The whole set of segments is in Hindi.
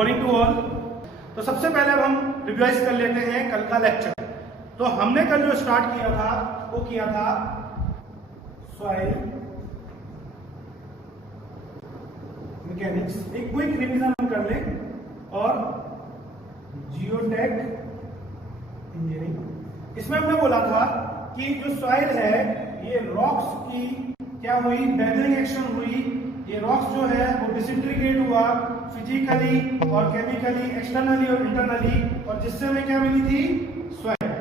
Morning to all. तो सबसे पहले अब हम रिवाइज कर लेते हैं कल का लेक्चर। तो हमने कल जो स्टार्ट किया था वो किया था सॉइल मैकेनिक्स। एक क्विक रिवीजन हम कर लें और जियोटेक इंजीनियरिंग। इसमें हमने बोला था कि जो सॉइल है ये रॉक्स की क्या हुई, वेदरिंग एक्शन हुई। ये रॉक्स जो है वो डिसइंटीग्रेट हुआ फिजिकली और केमिकली, एक्सटर्नली और इंटरनली, और जिससे हमें क्या मिली थी, सॉइल।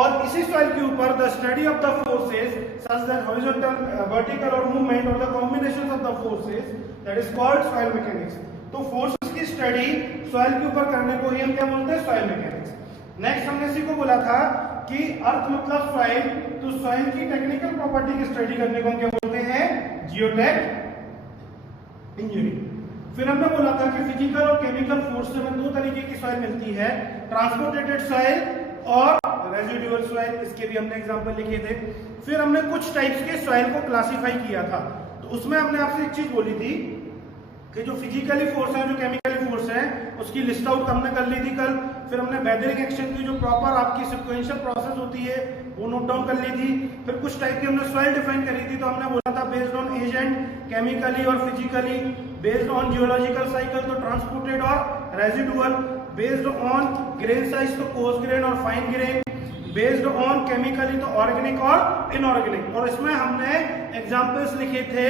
और इसी सॉइल के ऊपर the study of the forces such that horizontal, vertical और मूवमेंट और the combination of the forces that is called soil mechanics. तो फोर्सेस की स्टडी सॉइल के ऊपर करने को ही हम क्या बोलते हैं, सॉइल मैकेनिक्स। नेक्स्ट हमने इसी को बोला था कि अर्थ मतलब सॉइल, तो सॉइल की टेक्निकल प्रॉपर्टी की स्टडी करने को हम क्या बोलते हैं, जियोटेक इंजीनियरिंग। फिर हमने बोला था कि फिजिकल और केमिकल फोर्स से हमें दो तरीके की सॉइल मिलती है, ट्रांसपोर्टेटेड सॉइल और रेजिडुअल सॉइल। इसके भी हमने एग्जांपल लिखे थे। फिर हमने कुछ टाइप्स के सॉइल को क्लासिफाई किया था। तो उसमें हमने आपसे एक चीज बोली थी कि जो फिजिकली फोर्स है, जो केमिकली फोर्स है, उसकी लिस्ट आउट हमने कर ली थी कल। फिर हमने वेदरिंग एक्शन की जो प्रॉपर आपकी सिक्वेंशियल प्रोसेस होती है वो नोट डाउन कर ली थी। फिर कुछ टाइप की हमने सॉइल डिफाइन करी थी। तो हमने बोला था बेस्ड ऑन एजेंट, केमिकली और physically, based on geological cycle तो ट्रांसपोर्टेड और residual, based on grain size तो कोर्स ग्रेन और fine grain, based on chemically तो ऑर्गेनिक और इनऑर्गेनिक। और इसमें हमने एग्जांपल्स लिखे थे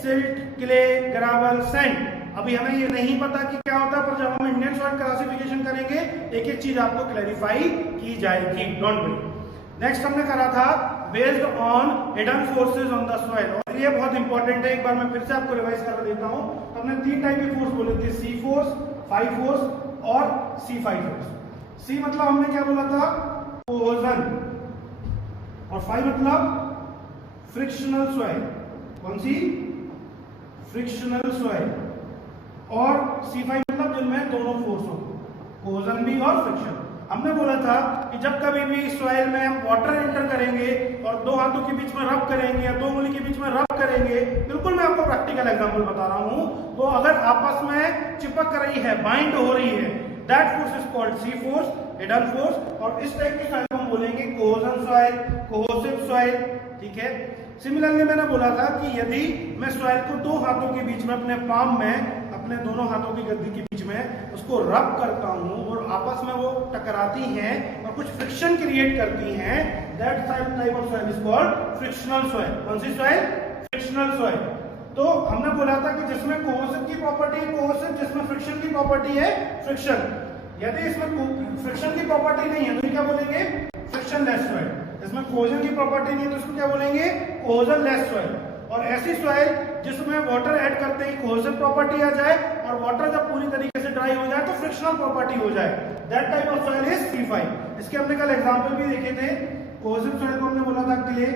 सिल्ट, क्ले, ग्रेवल, सैंड। अभी हमें ये नहीं पता कि क्या होता है, पर जब हम इंडियन सॉइल क्लासिफिकेशन करेंगे एक एक चीज आपको क्लैरिफाई की जाएगी, डोंट वरी। नेक्स्ट हमने करा था based on hidden forces on the soil, और ये बहुत इंपॉर्टेंट है। एक बार मैं फिर से आपको रिवाइज कर देता हूं। तो हमने तीन टाइप की फोर्स बोले थे, सी फोर्स, फाइव फोर्स और सी फाइव फोर्स। सी मतलब हमने क्या बोला था, कोहेजन, और फाइव मतलब फ्रिक्शनल सॉइल। कौन सी, फ्रिक्शनल सॉइल। और C5 मतलब जिनमें दोनों फोर्स हो, कोहेजन भी और फ्रिक्शन। हमने बोला था कि जब कभी भी सॉइल में हम वाटर एंटर करेंगे और दो हाथों के बीच में रब करेंगे या दो उंगली के बीच में रब करेंगे, बिल्कुल मैं आपको प्रैक्टिकल एग्जांपल बता रहा हूं, वो अगर आपस में चिपक रही है, बाइंड हो रही है, that force is called C force, hidden force. और इस टाइप की सॉइल को हम बोलेंगे कोहेजन सॉइल, कोहेसिव सॉइल। ठीक है। सिमिलरली मैंने बोला था कि यदि मैं सॉइल को दो हाथों के बीच में, अपने पाम में, अपने दोनों हाथों की गद्दी के बीच में उसको रब करता हूं और आपस में वो टकराती हैं और कुछ फ्रिक्शन क्रिएट करती हैं, that type of soil is called frictional soil. कौन सी सॉइल, फ्रिक्शनल सॉइल। तो हमने बोला था कि जिसमें कोहेसिव की प्रॉपर्टी है कोहेसिव, जिसमें फ्रिक्शन की प्रॉपर्टी है फ्रिक्शन। यदि इसमें फ्रिक्शन की प्रॉपर्टी नहीं है तो क्या बोलेंगे, फ्रिक्शनलेस सॉइल। इसमें कोहेजन की प्रॉपर्टी नहीं है तो इसको क्या बोलेंगे, कोहेजनलेस सॉइल। और ऐसी सॉइल जिसमें वाटर ऐड करते ही कोहेसिव प्रॉपर्टी आ जाए और वाटर जब पूरी तरीके से ड्राई हो जाए तो फ्रिक्शनल प्रॉपर्टी हो जाए, that type of soil is C5। इसके हमने कल एग्जांपल भी देखे थे। कोहेसिव सॉइल को हमने बोला था क्ले,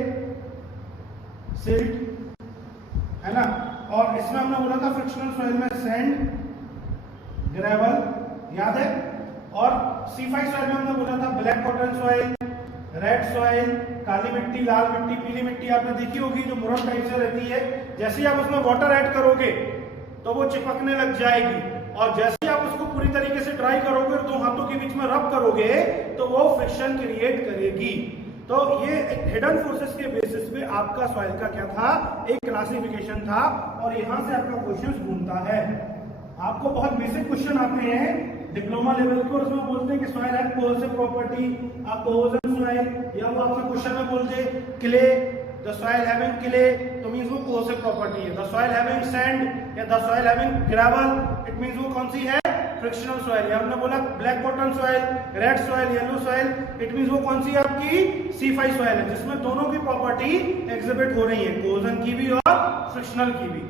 सिल्ट, है ना। और इसमें हमने बोला था फ्रिक्शनल सॉइल में सैंड, ग्रेवल, याद है। और C5 सॉइल में हमने बोला था black cotton soil, red soil, काली मिट्टी, लाल मिट्टी, पीली मिट्टी आपने देखी होगी जो मुरम टाइप से रहती है। जैसे ही आप उसमें वाटर ऐड करोगे तो वो चिपकने लग जाएगी, और जैसे ही आप उसको पूरी तरीके से ड्राई करोगे और दो हाथों के बीच में रब करोगे तो वो फ्रिक्शन क्रिएट करेगी। तो ये एक हिडन फोर्सेस के बेसिस पे आपका सॉइल का क्या था, एक क्लासिफिकेशन था। और यहां से आपका क्वेश्चन घूमता है। आपको बहुत बेसिक क्वेश्चन आते हैं डिप्लोमा लेवल के, और उसमें बोलते हैं कि सॉइल हैव कोहेसिव प्रॉपर्टी, आप कोहेजन सॉइल, या वो आपसे क्वेश्चन में बोल दे clay, the soil having clay, तो मींस वो कोहेसिव प्रॉपर्टी है। द सॉइल हैविंग सैंड या the soil having gravel, it means वो कौन सी है, फ्रिक्शनल सॉइल। या हमने बोला black cotton soil, red soil, yellow soil, it means वो कौन सी है, आपकी C5 सॉइल है, जिसमें दोनों की प्रॉपर्टी एग्जिबिट हो रही है, कोहेजन की भी और फ्रिक्शनल की भी।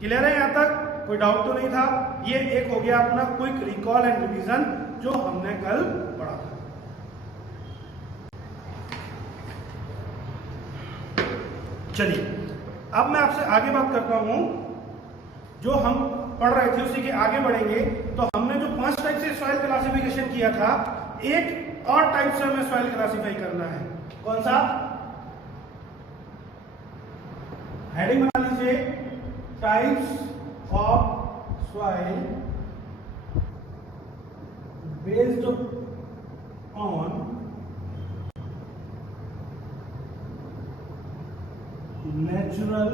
क्लियर है यहां तक, कोई डाउट तो नहीं था। ये एक हो गया अपना क्विक रिकॉल एंड रिवीजन जो हमने कल पढ़ा था। चलिए अब मैं आपसे आगे बात करता हूं, जो हम पढ़ रहे थे उसी के आगे बढ़ेंगे। तो हमने जो 5 टाइप से सॉइल क्लासिफिकेशन किया था, एक और टाइप से हमें सॉइल क्लासिफाई करना है। कौन सा, हेडिंग बना लीजिए, types of soil based on natural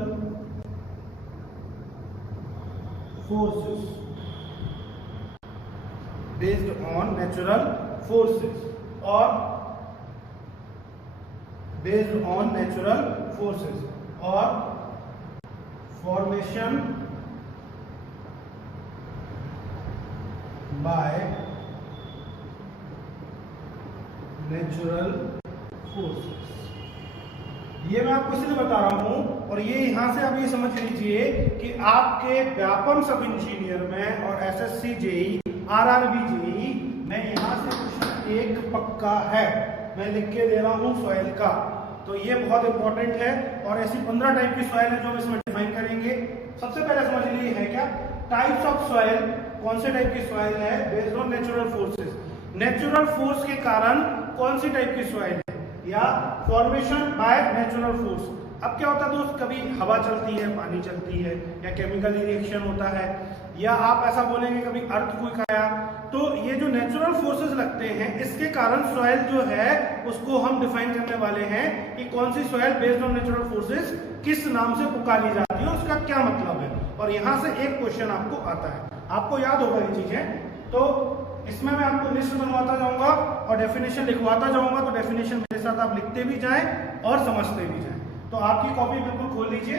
forces, based on natural forces or based on natural forces or formation by natural forces। ये मैं आपको इसलिए बता रहा हूं, और ये यहां से आप ये समझ लीजिए कि आपके व्यापम सब इंजीनियर में और एसएससी जेई आरआरबी जेई में यहां से क्वेश्चन एक पक्का है, मैं लिख के दे रहा हूं सॉइल का। तो ये बहुत इंपॉर्टेंट है, और ऐसी 15 टाइप की सॉइल है जो हम इसमें डिफाइन करेंगे। सबसे पहले समझ लीजिए है क्या टाइप्स ऑफ सॉइल, कौन से टाइप की सॉइल है based on natural forces. Natural force के कारण कौन सी टाइप की सॉइल है, या फॉर्मेशन बाय नेचुरल फोर्स। अब क्या होता है दोस्त, कभी हवा चलती है, पानी चलती है, या केमिकल रिएक्शन होता है, या आप ऐसा बोलेंगे कभी अर्थक्वेक आया। तो ये जो नेचुरल फोर्सेस लगते हैं, इसके कारण सॉइल जो है उसको हम डिफाइन करने वाले हैं कि कौन सी soil based on natural forces किस नाम से पुकारी जाती है, उसका क्या मतलब है। और यहां से एक क्वेश्चन आपको आता है, आपको याद होगा ये चीजें। तो इसमें मैं आपको लिस्ट बनवाता जाऊंगा और डेफिनेशन लिखवाता जाऊंगा, तो डेफिनेशन मेरे साथ आप लिखते भी जाएं और समझते भी जाएं। तो आपकी कॉपी बिल्कुल खोल लीजिए।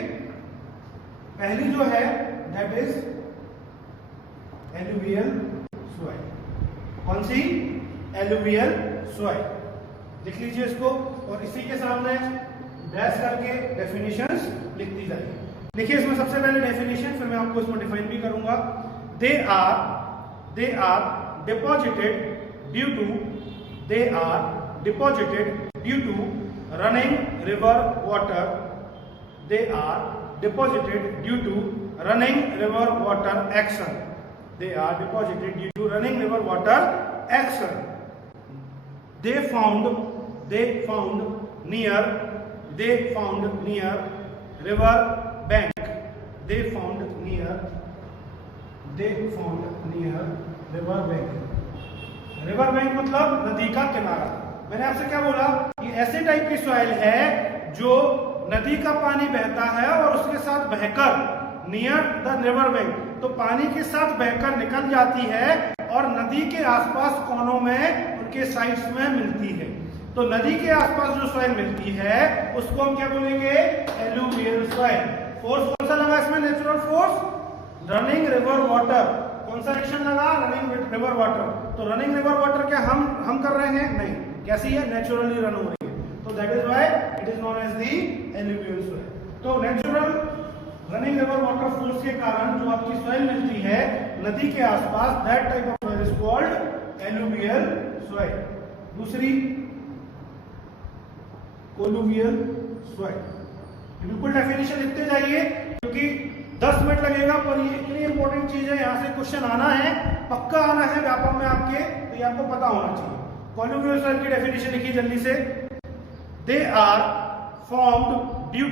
पहली जो है दैट इज एलुवियल सॉइल। कौन सी? Alluvial soil. लिख लीजिए इसको, और इसी के सामने डैश करके डेफिनेशंस लिखती जाइए। देखिए इसमें सबसे पहले डेफिनेशन, फिर मैं आपको इसमें डिफाइन भी करूंगा। They are deposited due to running river water। They are deposited due to running river water action। They are deposited due to running river water action। They found near river bank। They found near river bank. River bank मतलब नदी का किनारा। मैंने आपसे क्या बोला, ये ऐसे टाइप की सॉइल है जो नदी का पानी बहता है और उसके साथ बहकर नियर द रिवर बैंक, तो पानी के साथ बहकर निकल जाती है और नदी के आसपास कोनों में, उनके साइड्स में मिलती है। तो नदी के आसपास जो सॉइल मिलती है उसको हम क्या बोलेंगे, एलुवियल सॉइल। फोर्स कौन सा लगा इसमें, natural force, running river water. कौन सा एक्शन लगा, रनिंग रिवर वाटर। तो रनिंग रिवर वाटर क्या हम कर रहे हैं, नहीं, कैसी है, नेचुरली रन हो रही है। तो that is why it is known as the alluvial soil. तो natural running river water force के कारण जो आपकी सॉइल मिलती है नदी के आसपास, that type of soil is called alluvial soil. दूसरी कोलुवियल सॉइल। बिल्कुल डेफिनेशन लिखते जाइए क्योंकि 10 मिनट लगेगा, पर ये इतनी इंपॉर्टेंट चीज है, यहां से क्वेश्चन आना है, पक्का आना है व्यापम में आपके, तो ये आपको पता होना चाहिए। कोलुवियल सॉइल की डेफिनेशन लिखिए जल्दी से। They are formed due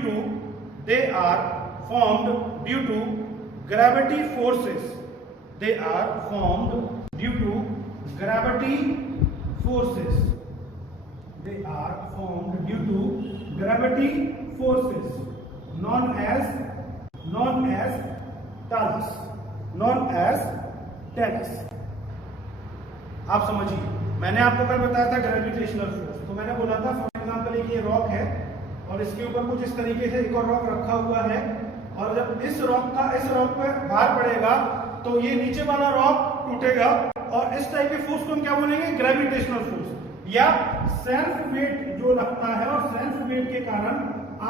to gravity forces. They are formed due to gravity forces. They are formed due to gravity forces known as talus। आप समझिए, मैंने आपको कल बताया था ग्रेविटेशनल फोर्स। तो मैंने बोला था फॉर एग्जांपल एक ये रॉक है और इसके ऊपर कुछ इस तरीके से एक और रॉक रखा हुआ है, और जब इस रॉक पे भार पड़ेगा तो ये नीचे वाला रॉक टूटेगा, और इस टाइप के फोर्स को हम क्या बोलेंगे, ग्रेविटेशनल फोर्स, या सेल्फ वेट जो लगता है, और सेल्फ वेट के कारण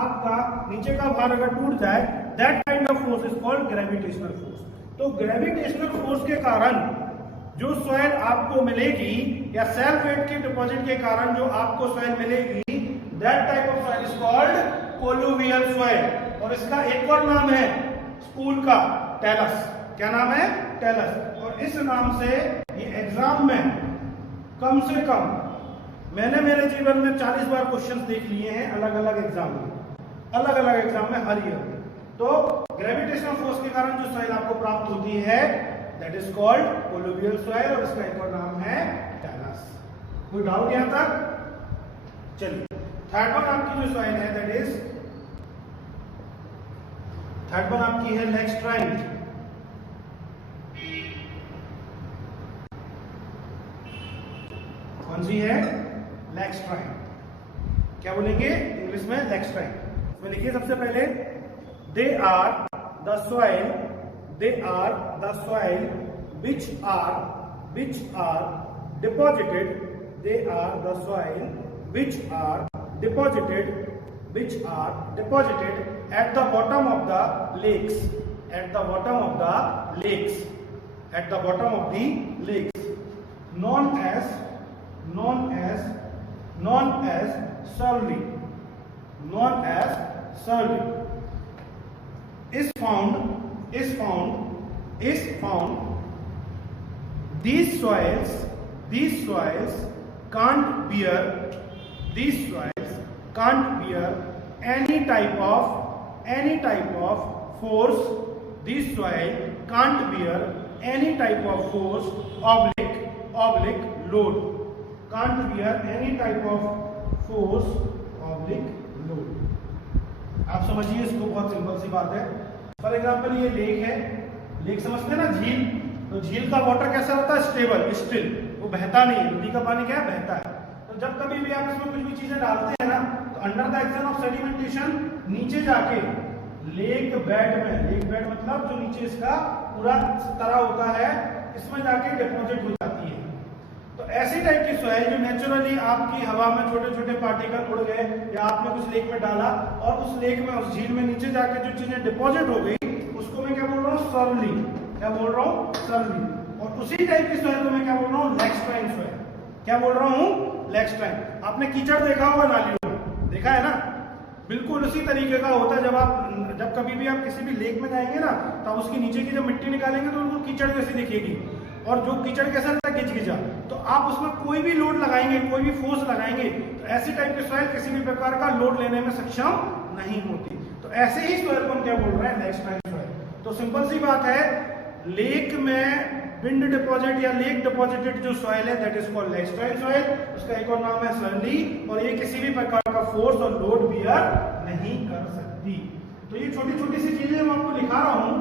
आपका नीचे का भार अगर टूट जाए, that kind of force is called gravitational force. तो ग्रेविटेशनल फोर्स के कारण जो सॉइल आपको मिलेगी, या सेल्फ वेट के डिपॉजिट के कारण जो आपको सॉइल मिलेगी, that type of soil is called colluvial soil. और इसका एक और नाम है स्कूल का, टेलस। क्या नाम है, टेलस। और इस नाम से ये एग्जाम में कम से कम मैंने मेरे जीवन में 40 बार क्वेश्चंस देख लिए हैं, अलग अलग एग्जाम में हर ईयर। तो ग्रेविटेशनल फोर्स के कारण जो सॉइल आपको प्राप्त होती है, that is called colluvial soil और इसका एक और नाम है टैलस। कोई डाउट यहां तक? चलिए, थर्ड वन आपकी जो सॉइल है दैट इज, थर्ड वन आपकी है लैक्स्ट्राइन। कौन सी है? लैक्स्ट्राइन। क्या बोलेंगे इंग्लिश में? लैक्स्ट्राइन। इसमें लिखिए सबसे पहले, they are the soil, they are the soil which are deposited, they are the soil which are deposited at the bottom of the lakes, at the bottom of the lakes, at the bottom of the lakes, known as surly, known as surly, is found these soils can't bear any type of force, these soil can't bear any type of force oblique load, can't bear any type of force oblique load। आप समझिए इसको, बहुत सिंपल सी बात है। फॉर एग्जाम्पल ये लेक है, लेक समझते हैं ना, झील। तो झील का वाटर कैसा होता है? स्टेबल, स्टिल, वो बहता नहीं है। नदी का पानी क्या है? बहता है। तो जब कभी भी आप इसमें कुछ भी चीजें डालते हैं ना, तो under the action of sedimentation नीचे जाके लेक बेड में, लेक बेड मतलब जो नीचे इसका पूरा तरह होता है, इसमें जाके डिपॉजिट हो जाती है। तो ऐसी टाइप की सॉइल जो नेचुरली आपकी हवा में छोटे छोटे पार्टिकल उड़ गए या आपने कुछ लेक में डाला और उस लेक में, उस झील में नीचे जाके जो चीजें डिपॉजिट हो गई, उसको मैं क्या बोल रहा हूँ? सरली। क्या बोल रहा हूँ? सरली। और उसी टाइप की सॉइल को मैं क्या बोल रहा हूँ? लैक्स्ट्राइन सॉइल। क्या बोल रहा हूँ? लैक्स्ट्राइन। आपने कीचड़ देखा होगा नालियों में, देखा है ना? बिल्कुल उसी तरीके का होता है। जब कभी भी आप किसी भी लेक में जाएंगे ना, तो आप उसके नीचे की जब मिट्टी निकालेंगे तो उनको कीचड़ जैसी दिखेगी। और जो कीचड़ कैसा रहता है? गिचगिचा। तो आप उसमें कोई भी लोड लगाएंगे, कोई भी फोर्स लगाएंगे, तो ऐसी टाइप की सॉइल किसी भी प्रकार का लोड लेने में सक्षम नहीं होती। तो ऐसे ही सॉइल को हम क्या बोल रहे हैं? लैक्स्ट्राइन सॉइल। तो सिंपल सी बात है, लेक में विंड डिपॉजिट या लेक डिपॉजिटेड जो सॉइल है दैट इज कॉल्ड लैक्स्ट्राइन सॉइल। उसका एक और नाम है सरली, और ये किसी भी प्रकार का फोर्स और लोड बियर नहीं कर सकती। तो ये छोटी छोटी सी चीजें मैं आपको लिखा रहा हूं,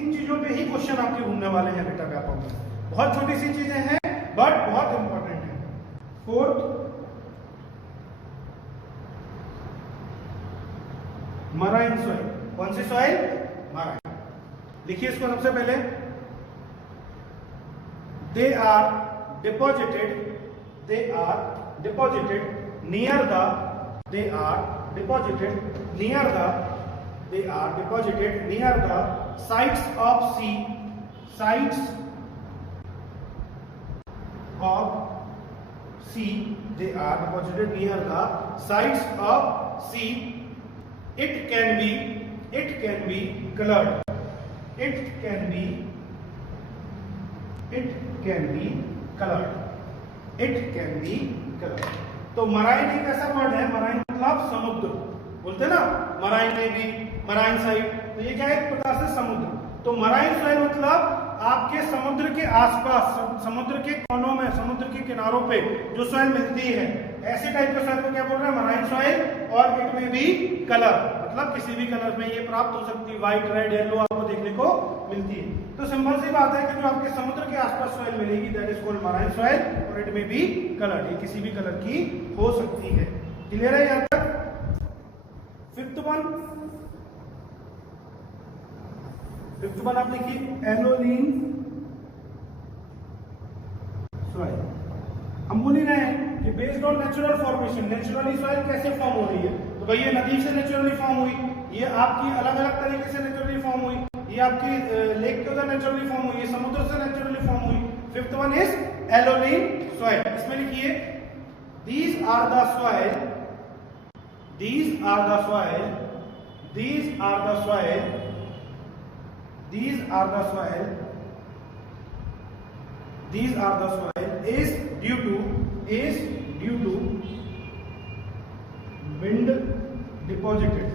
इन चीजों पे ही क्वेश्चन आपके घूमने वाले हैं बेटा व्यापक में। बहुत छोटी सी चीजें हैं बट बहुत इंपॉर्टेंट है। Fourth, marine soil. कौन सी सॉइल? मराइन। लिखिए इसको सबसे पहले, they are deposited near the sites of sea, they are deposited near the sites of sea. It can be colored, तो मराइन एक ऐसा वर्ड है, मराइन मतलब समुद्र, बोलते हैं ना मराइन नेवी, मराइन साइट। तो ये क्या है? एक प्रकार से समुद्र। तो मराइन सॉइल मतलब आपके समुद्र के आसपास, समुद्र के कोनों में, समुद्र के किनारों पे जो सॉइल मिलती है, ऐसे टाइप के सॉइल को क्या बोल रहे हैं? Marine soil. और इट में भी कलर, मतलब किसी भी कलर में ये प्राप्त हो सकती है, व्हाइट, रेड, येलो आपको देखने को मिलती है। तो सिंपल सी बात है कि जो आपके समुद्र के आसपास सॉइल मिलेगी that is called marine soil, और इट में भी कलर, ये किसी भी कलर की हो सकती है। क्लियर है यहां तक? फिफ्थ वन आप लिखिए, एलोलीन सॉइल। हम बोल ही रहे हैं कि based on natural formation, naturally soil कैसे फॉर्म हो रही है? तो भाई ये नदी से नेचुरली फॉर्म हुई, ये आपकी अलग अलग तरीके से नेचुरली फॉर्म हुई, ये आपकी लेक के उधर नेचुरली फॉर्म हुई, ये समुद्र से नेचुरली फॉर्म हुई। Fifth one is aeolian soil. इसमें लिखिए, these are the soil is due to wind deposited,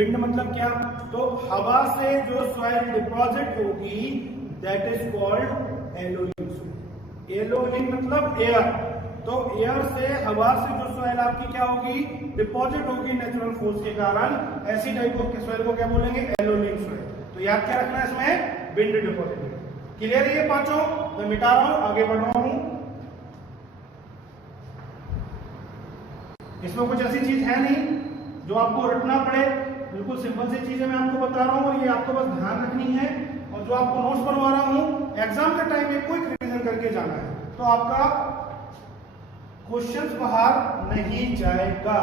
wind मतलब क्या? तो हवा से जो सॉइल डिपॉजिट होगी दैट इज कॉल्ड एलोनिक सॉइल। एलोनिक मतलब एयर, तो एयर से हवा से जो सॉइल आपकी क्या होगी? डिपॉजिट होगी नेचुरल फोर्स के कारण, ऐसी टाइप ऑफ सॉइल को क्या बोलेंगे? एलोनिक सॉइल। तो याद क्या रखना है इसमें? Wind deposit. क्लियर है ये पांचों? मैं मिटा रहा हूं, आगे बढ़ रहा हूं। इसमें कुछ ऐसी चीज है नहीं जो आपको रटना पड़े, बिल्कुल सिंपल सी चीजें मैं आपको बता रहा हूं, ये आपको बस ध्यान रखनी है। और जो आपको नोट्स बनवा रहा हूं एग्जाम के टाइम में क्विक रिवीजन करके जाना है, तो आपका क्वेश्चंस बाहर नहीं जाएगा।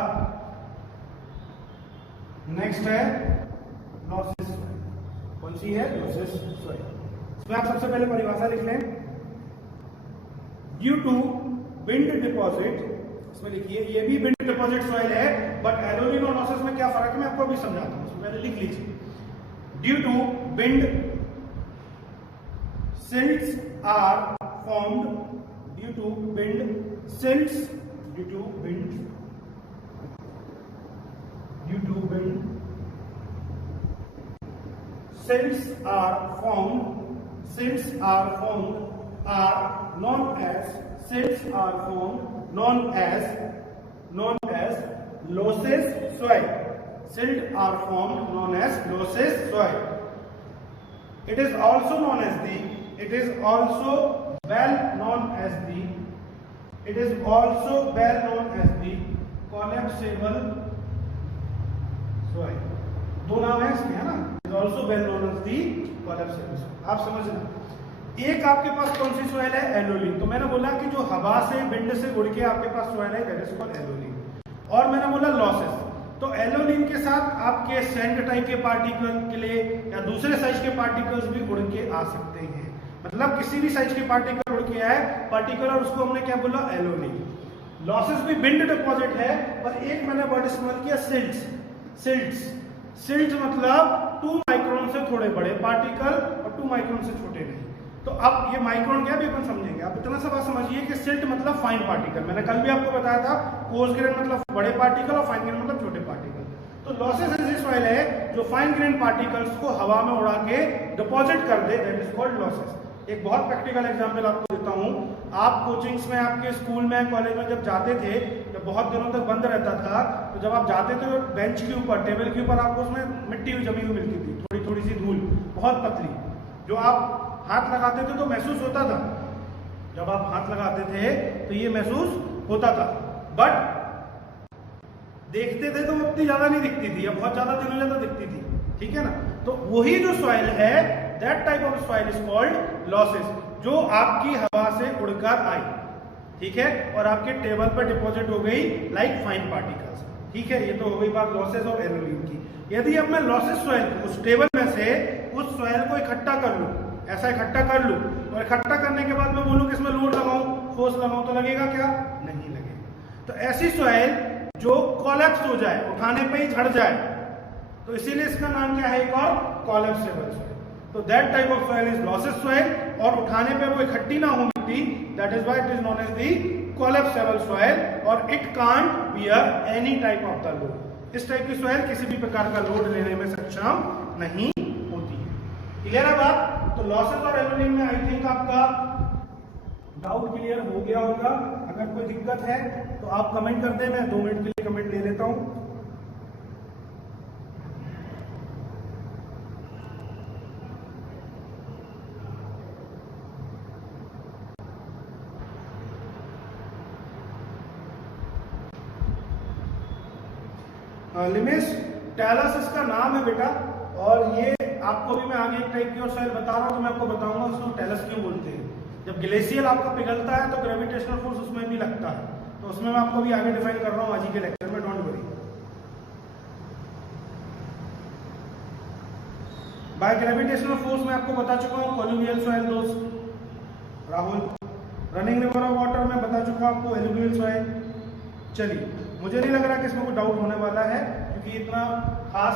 नेक्स्ट है लॉसेस सॉइल। कौन सी है? Losses soil. इसमें आप सबसे पहले परिभाषा लिख लें। ड्यू टू विंड डिपॉजिट, इसमें लिखिए ये भी विंड डिपॉजिट सॉइल है, बट एलोनिक और लॉसेस में क्या फर्क है मैं आपको अभी समझाता हूं। इसमें पहले लिख लीजिए। Due to wind silts are formed, due to wind silts, due to wind silts are formed are known as losses soil. Silt are formed known as losses soil. It is also well known as the collapsible soil. दो नाम है इसमें, है ना? It is also well known as the collapsible soil. आप समझना। एक आपके पास कौन सी सॉइल है? एलोनिक। तो मैंने बोला कि जो हवा से, विंड से उड़ के आपके पास सॉइल है दैट इज कॉल्ड एलोनिक। और मैंने बोला लॉसेस, तो एलोनिक के साथ आपके सैंड टाइप के पार्टिकल के लिए या दूसरे साइज के पार्टिकल्स भी उड़ के आ सकते हैं। मतलब किसी भी साइज के पार्टिकल उड़ के आए पार्टिकल, और उसको हमने क्या बोला? एलोनिक। लॉसेस भी विंड डिपॉजिट है, पर एक मैंने वर्ड इस्तेमाल किया सिल्ट्स। सिल्ट मतलब 2 माइक्रोन से थोड़े बड़े पार्टिकल और 2 माइक्रोन से छोटे नहीं। तो अब ये माइक्रोन क्या भी अपन समझेंगे। आप इतना सा बात समझिए कि सिल्ट मतलब फाइन पार्टिकल। मैंने कल भी आपको बताया था कोर्स ग्रेन मतलब बड़े पार्टिकल और फाइन ग्रेन मतलब छोटे पार्टिकल। तो लॉसेस ऐसी सॉइल है जो फाइन ग्रेन पार्टिकल्स को हवा में उड़ा के डिपॉजिट कर दे, दैट इज कॉल्ड लॉसेस। एक बहुत प्रैक्टिकल एग्जांपल आपको देता हूं। आप कोचिंग्स में, आपके स्कूल में, कॉलेज में जब जाते थे, जब बहुत दिनों तक बंद रहता था, तो जब आप जाते थे तो बेंच के ऊपर, टेबल के ऊपर आपको उसमें मिट्टी जमी हुई मिलती थी, थोड़ी थोड़ी सी धूल, बहुत पतली, जो आप हाथ लगाते थे तो महसूस होता था। जब आप हाथ लगाते थे तो ये महसूस होता था, बट देखते थे तो उतनी ज्यादा नहीं दिखती थी, या बहुत ज्यादा दिनों ज्यादा दिखती थी। ठीक है ना? तो वही जो सॉइल है, that type of soil is called losses, जो आपकी हवा से उड़कर आई, ठीक है, और आपके टेबल पर डिपॉजिट हो गई लाइक फाइन पार्टिकल्स। ठीक है, ये तो हो गई बात लॉसेस और एलोनिक की। यदि अब मैं लॉसेस सॉइल उस टेबल में से उस सॉइल को इकट्ठा कर लूं, ऐसा इकट्ठा कर लूं, और इकट्ठा करने के बाद मैं बोलूं कि इसमें लोड लगाऊं, फोर्स लगाऊं, तो लगेगा क्या? नहीं लगेगा। तो ऐसी सॉइल जो कोलैप्स हो जाए, उठाने पे ही झड़ जाए, तो इसीलिए इसका नाम क्या है? एक और कोलैप्सिबल सॉइल। तो that type of soil is loess soil, और उठाने पे वो इकट्ठी ना हो मिट्टी, that is why it is known as the collapsible soil, और it can't bear any type of the load. इस टाइप की सॉइल किसी भी प्रकार का लोड लेने में सक्षम नहीं होती है। क्लियर है बात? तो लॉसेस और एलोनिक में आई थिंक आपका डाउट क्लियर हो गया होगा। अगर कोई दिक्कत है तो आप कमेंट कर दें, मैं 2 मिनट के लिए कमेंट ले लेता हूं। लिमिस टैलस इसका नाम है बेटा, और ये आपको भी मैं आगे एक टाइप की और सॉइल बता रहा हूं, तो मैं आपको बताऊंगा उसको टैलस क्यों बोलते हैं। जब ग्लेशियर आपका पिघलता है तो ग्रेविटेशनल फोर्स उसमें भी लगता है, तो उसमें मैं आपको भी आगे डिफाइन कर रहा हूं आज ही के लेक्चर में, don't worry. By gravitational force मैं आपको बता चुका हूं कोलुवियल सॉइल दोस्त Rahul, running river of water में बता चुका हूं आपको एलुवियल सॉइल। चलिए, मुझे नहीं लग रहा कि इसमें कोई डाउट होने वाला है, क्योंकि इतना खास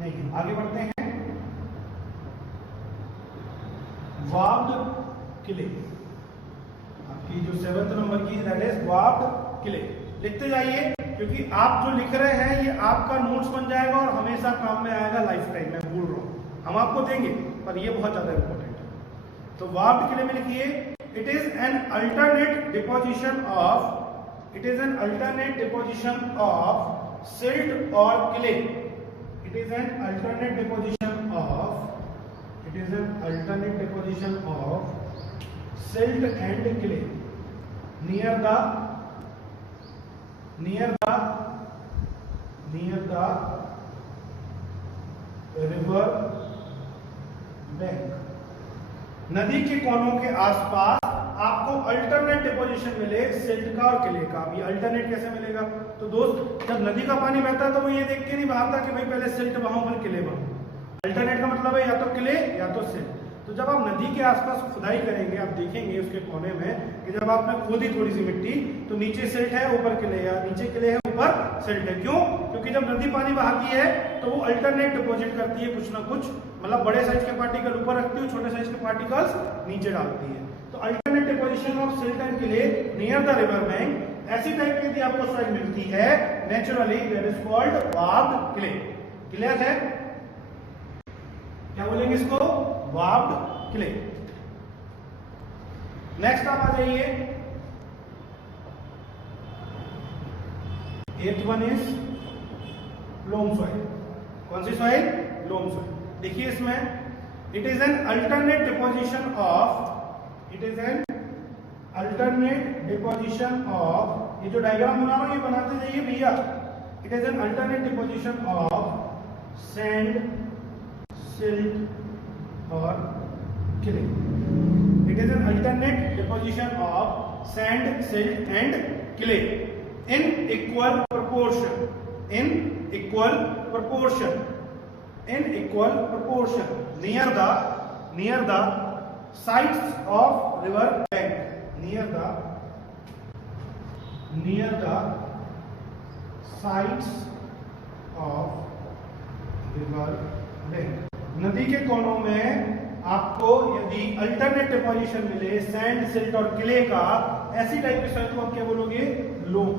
नहीं है। आगे बढ़ते हैं। वार्प्ड क्ले, आपकी जो 7th नंबर की दैट इज वार्प्ड क्ले। लिखते जाइए, क्योंकि आप जो लिख रहे हैं ये आपका नोट्स बन जाएगा और हमेशा काम में आएगा लाइफ टाइम। मैं बोल रहा हूँ, हम आपको देंगे, पर ये बहुत ज्यादा इंपॉर्टेंट है। तो वार्प्ड क्ले में लिखिए, it is an alternate deposition of, it is an alternate deposition of silt और clay. It is an alternate deposition of, it is an alternate deposition of silt and clay near the river bank। नदी के कोनों के आसपास आपको अल्टरनेट डिपोजिशन मिले सिल्ट का और क्ले का। अब ये अल्टरनेट कैसे मिलेगा? तो दोस्त, जब नदी का पानी बहता है तो वो ये देख के नहीं बहाता कि भाई पहले सिल्ट बहाऊं फिर क्ले बहाऊं। अल्टरनेट का मतलब है या तो क्ले या तो सिल्ट। तो जब आप नदी के आसपास खुदाई करेंगे, आप देखेंगे उसके कोने में कि जब आपने खोदी थोड़ी सी मिट्टी, तो नीचे सिल्ट है ऊपर क्ले, या नीचे क्ले है ऊपर सिल्ट है। क्यों? क्योंकि जब नदी पानी बहाती है तो वो अल्टरनेट डिपॉजिट करती है कुछ ना कुछ, मतलब बड़े साइज के पार्टिकल ऊपर रखती है, छोटे साइज के पार्टिकल्स नीचे डालती है। तो alternate deposition of silt and clay near the river bank, ऐसी टाइप की यदि आपको सॉइल मिलती है naturally, that is called warped clay. Clear है? क्या बोलेंगे इसको? Warped clay. नेक्स्ट आप आ जाइए, 8th one is loam soil. कौन सी सॉइल? लोम सॉइल। देखिए इसमें, it is an alternate deposition of, it is an alternate deposition of, ये जो डायग्राम बना रहा हूं ये बनाते जाइए भैया। It is an alternate deposition of sand, silt or clay। It is an alternate deposition of sand, silt and clay in equal proportion, in equal proportion, in equal proportion near the sides of river bank, near the sides of river bank। नदी के कोनों में आपको यदि अल्टरनेट डिपोजिशन मिले सैंड, सिल्ट और क्ले का, ऐसी टाइप की सॉइल को आप क्या बोलोगे? लोम।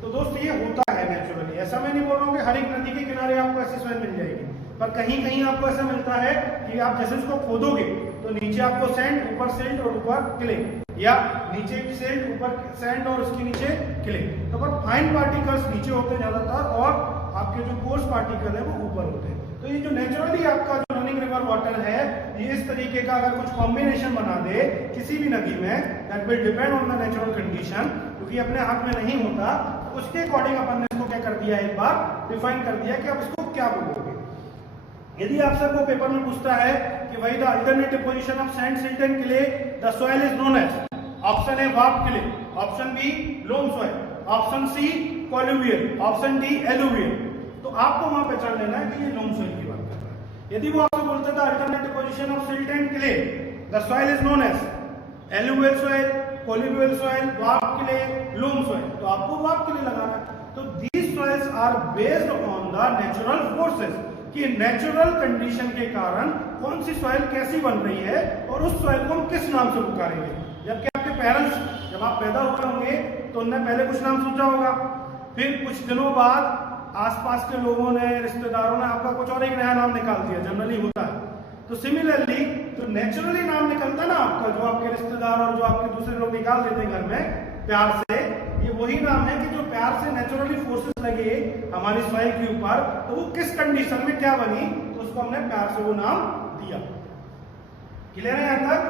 तो दोस्त ये होता है नेचुरली, ऐसा मैं नहीं बोल रहा हूँ कि हर एक नदी के किनारे आपको ऐसी सॉइल मिल जाएगी, पर कहीं कहीं आपको ऐसा मिलता है कि आप जैसे उसको खोदोगे तो नीचे आपको सैंड, ऊपर सिल्ट और ऊपर क्ले, या नीचे सिल्ट ऊपर सैंड और उसके नीचे क्ले। तो पर फाइन पार्टिकल्स नीचे होते हैं ज्यादातर, और आपके जो कोर्स पार्टिकल है वो ऊपर होते हैं। तो ये जो नेचुरली आपका जो रनिंग रिवर वाटर है, ये इस तरीके का अगर कुछ कॉम्बिनेशन बना दे किसी भी नदी में, that will depend on the natural condition, क्योंकि अपने हाथ में नहीं होता, तो उसके अकॉर्डिंग अपन ने इसको क्या कर दिया, एक बार डिफाइन कर दिया कि आप इसको क्या बोलोगे। यदि आपसे वो पेपर में पूछता है कि भाई the alternate deposition of sand, silt and clay, the soil is known as, option A warped clay, option B loam soil, option C colluvial, option D alluvial, तो आपको वहां पहचान लेना है कि ये लोम सॉइल की बात कर रहा है। यदि वो आपको बोलता था alternate deposition of silt and clay, the soil is known as alluvial soil, colluvial soil, warped clay, loam soil, तो आपको वार्प्ड क्ले लगाना है। तो these soils are based on the natural forces, कि नेचुरल कंडीशन के कारण कौन सी सॉइल कैसी बन रही है और उस सॉइल को हम किस नाम से पुकारेंगे। जबकि आपके पेरेंट्स जब आप पैदा हुए होंगे तो उन्होंने पहले कुछ नाम सोचा होगा, फिर कुछ दिनों बाद आसपास के लोगों ने, रिश्तेदारों ने आपका कुछ और एक नया नाम निकाल दिया, जनरली होता है। तो सिमिलरली जो नेचुरली नाम निकलता है ना आपका, जो आपके रिश्तेदार और जो आपके दूसरे लोग निकाल देते हैं घर में प्यार से, ये वही नाम है कि जो प्यार से नेचुरली फोर्सेस लगे हमारी सॉइल के ऊपर, तो वो किस कंडीशन में क्या बनी, तो उसको हमने प्यार से वो नाम दिया। क्लियर है यहां तक?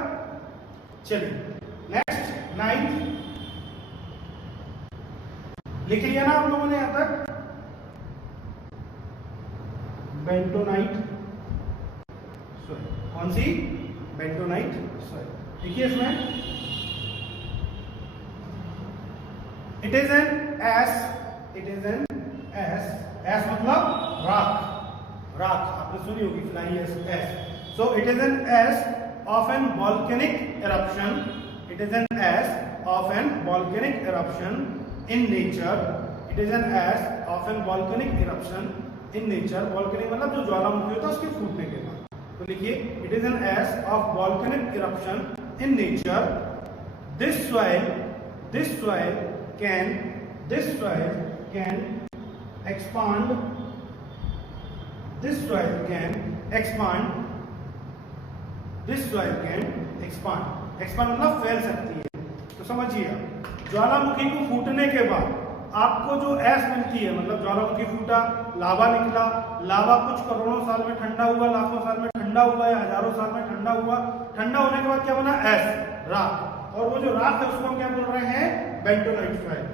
चलिए नेक्स्ट 9th लिख लिया ना आप लोगों ने यहां तक? Bentonite soil. कौन सी? Bentonite soil. देखिए इसमें it is an ash, it is an ash, ash मतलब राख, राख आपने सुनी होगी, flying ash, ash. So it is an ash of an volcanic eruption, it is an ash of an volcanic eruption in nature, it is an ash of an volcanic eruption in nature. Volcanic मतलब जो ज्वालामुखी होता है उसके फूटने के बाद। तो लिखिए it is an ash of volcanic eruption in nature, this soil can this soil can expand, this soil can expand, this soil can expand, expand मतलब फैल सकती है। तो समझिए, ज्वालामुखी को फूटने के बाद आपको जो ऐश मिलती है, मतलब ज्वालामुखी फूटा, लावा निकला, लावा कुछ करोड़ों साल में ठंडा हुआ, लाखों साल में ठंडा हुआ या हजारों साल में ठंडा हुआ, ठंडा होने के बाद क्या बना? ऐश, राख। और वो जो राख है उसको हम क्या बोल रहे हैं? Bentonite soil.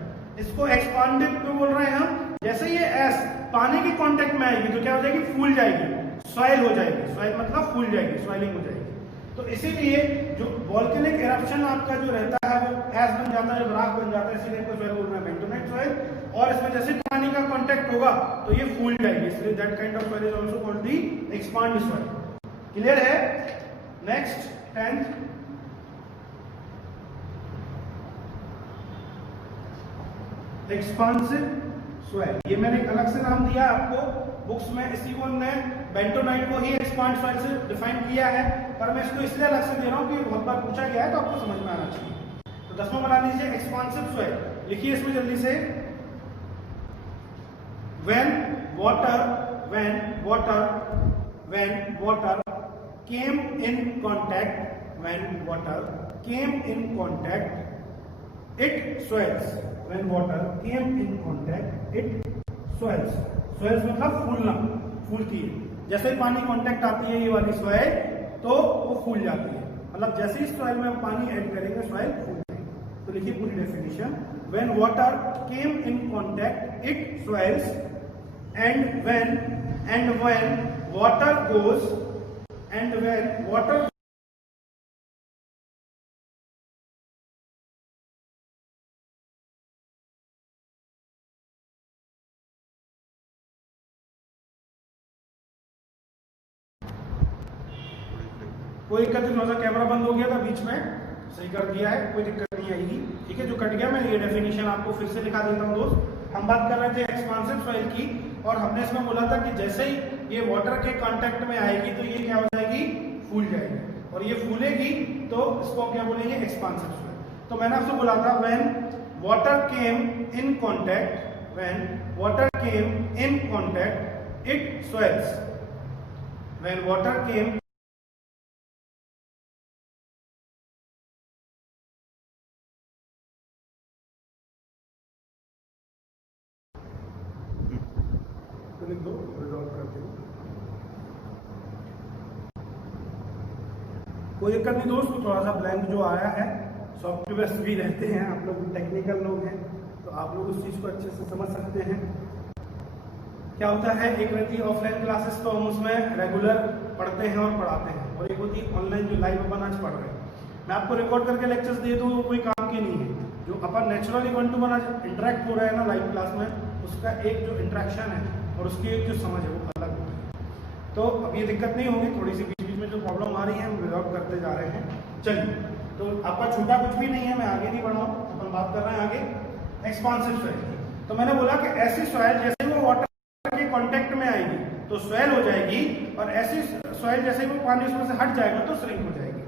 इसको एक्सपांडेड क्यों बोल रहे हैं हम? जैसे ये ऐश पानी के कांटेक्ट में आएगी तो क्या हो जाएगी? फूल जाएगी, सॉइल हो जाएगी। सॉइल मतलब फूल जाएगी, सॉइलिंग हो जाएगी। तो इसीलिए जो वोल्केनिक इरप्शन आपका जो रहता है वो ऐश बन जाता है, राख बन जाता है, इसीलिए इसको सॉइल बोल रहे हैं बेंटोनाइट सॉइल। और इसमें जैसे पानी का कांटेक्ट होगा तो ये फूल जाएगी, इसलिए that kind of soil is also called the expand soil. Clear है? Next 10th, expansive soil. ये मैंने एक अलग से नाम दिया आपको बुक्स में, इसी को हमने बेंटोनाइट को ही एक्सपांड सॉइल से डिफाइन किया है, पर मैं इसको इसलिए अलग से दे रहा हूं कि बहुत बार पूछा गया है तो आपको समझ में आना चाहिए। तो 10वां बना लीजिए एक्सपांसिव सॉइल। लिखिए इसमें जल्दी से, when water came in contact it swells, when water came in contact it swells, swells मतलब फूलना, फूलती है। जैसे ही पानी कांटेक्ट आती है ये वाली सॉइल तो वो फूल जाती है, मतलब जैसे ही सॉइल में हम पानी ऐड करेंगे सॉइल फूल जाएगी। तो लिखिए पूरी definition, when water came in contact it swells, and when water goes, and when water कोई दिक्कत नहीं, थोड़ा सा कैमरा बंद हो गया था बीच में, सही कर दिया है, कोई दिक्कत नहीं आएगी। ठीक है, जो कट गया मैं ये डेफिनेशन आपको फिर से लिखा देता हूँ दोस्त। हम बात कर रहे थे एक्सपांसिव सॉइल की, और हमने इसमें बोला था कि जैसे ही ये वाटर के कांटेक्ट में आएगी तो ये क्या हो जाएगी? फूल जाएगी, और ये फूलेगी तो इसको क्या बोलेंगे? Expansive soil. तो मैंने आपसे बोला था when water came in contact it swells, when water came लिख दो, रिजॉल्व करते हो, कोई दिक्कत नहीं दोस्त। थोड़ा सा ब्लैंक जो आया है, सॉफ्टवेयर भी रहते हैं, आप लोग टेक्निकल लोग हैं तो आप लोग उस चीज को अच्छे से समझ सकते हैं। क्या होता है, एक रहती है ऑफलाइन क्लासेस तो हम उसमें रेगुलर पढ़ते हैं और पढ़ाते हैं, और एक होती है ऑनलाइन जो लाइव अपन आज पढ़ रहे हैं। मैं आपको रिकॉर्ड करके लेक्चर्स दे दूँ कोई काम की नहीं है, जो अपन नेचुरली 1 to 1 इंटरेक्ट हो रहा है ना लाइव क्लास में, उसका एक जो इंटरेक्शन है और उसकी एक जो समझ है वो अलग होती है। तो अब ये दिक्कत नहीं होगी, थोड़ी सी बीच बीच में जो प्रॉब्लम आ रही है हम रिजॉल्व करते जा रहे हैं। चलिए, तो आपका छूटा कुछ भी नहीं है, मैं आगे नहीं बढ़ाऊँ, अपन बात कर रहे हैं आगे एक्सपांसिव सॉइल की। तो मैंने बोला कि ऐसी सॉइल जैसे वो वाटर के कांटेक्ट में आएगी तो स्वेल हो जाएगी, और ऐसी सॉइल जैसे वो पानी उसमें से हट जाएगा तो श्रिंक हो जाएगी।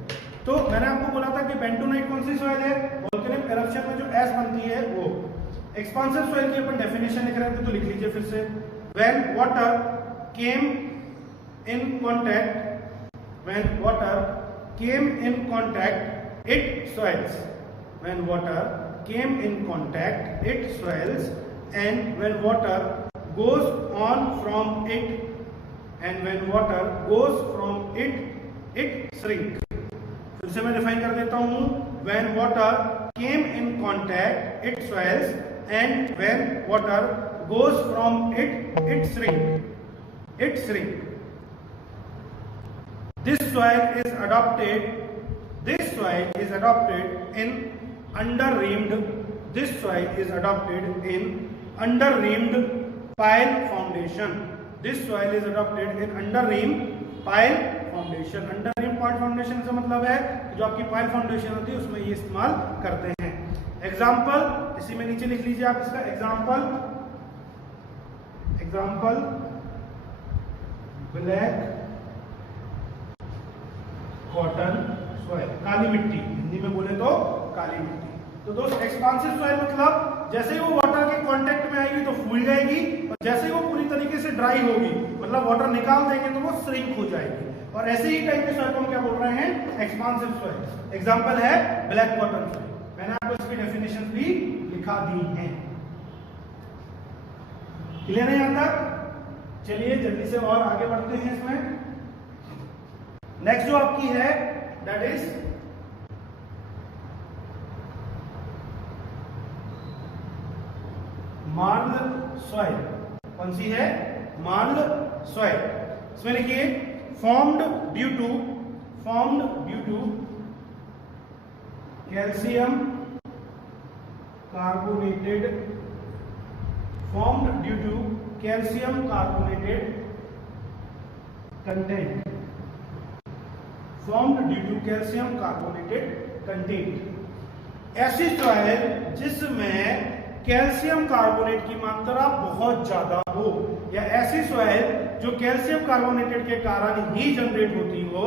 तो मैंने आपको बोला था कि बेंटोनाइट कौन सी सॉइल है? वोल्केनिक इरप्शन में जो ऐश बनती है वो। एक्सपांसिव सॉइल की अपन डेफिनेशन लिख रहे थे तो लिख लीजिए फिर से, when water came in contact it swells, when water came in contact it swells, and when water goes on from it, and when water goes from it it shrink। फिर से मैं डिफाइन कर देता हूं, when water came in contact it swells, and when water goes from it shrink, it shrink। This soil is adopted in under-reamed pile foundation। This soil is adopted in under-reamed pile foundation। under-reamed pile foundation से मतलब है कि जो आपकी पाइल फाउंडेशन होती है उसमें ये इस्तेमाल करते हैं। एग्जाम्पल इसी में नीचे लिख लीजिए आप इसका एग्जाम्पल ब्लैक कॉटन सॉइल, काली मिट्टी, हिंदी में बोले तो काली मिट्टी। तो दोस्त एक्सपांसिव सॉइल मतलब जैसे ही वो वाटर के कांटेक्ट में आएगी तो फूल जाएगी, और जैसे ही वो पूरी तरीके से ड्राई होगी मतलब वाटर निकाल देंगे तो वो श्रिंक हो जाएगी। और ऐसे ही टाइप के सॉइल को हम क्या बोल रहे हैं, एक्सपांसिव सॉइल। एग्जांपल है ब्लैक बॉटम सॉइल, मैंने आपको इसकी डेफिनेशन भी लिखा दी है। क्लियर है यहां तक? चलिए जल्दी से और आगे बढ़ते हैं इसमें। नेक्स्ट जो आपकी है दैट इज मार्ल सॉइल। कौन सी है? Morley soil. इसमें लिखिए formed due to calcium carbonated content। ऐसी सॉइल जिसमें कैल्शियम कार्बोनेट की मात्रा बहुत ज्यादा हो, या ऐसी सॉइल जो कैल्शियम कार्बोनेटेड के कारण ही जनरेट होती हो,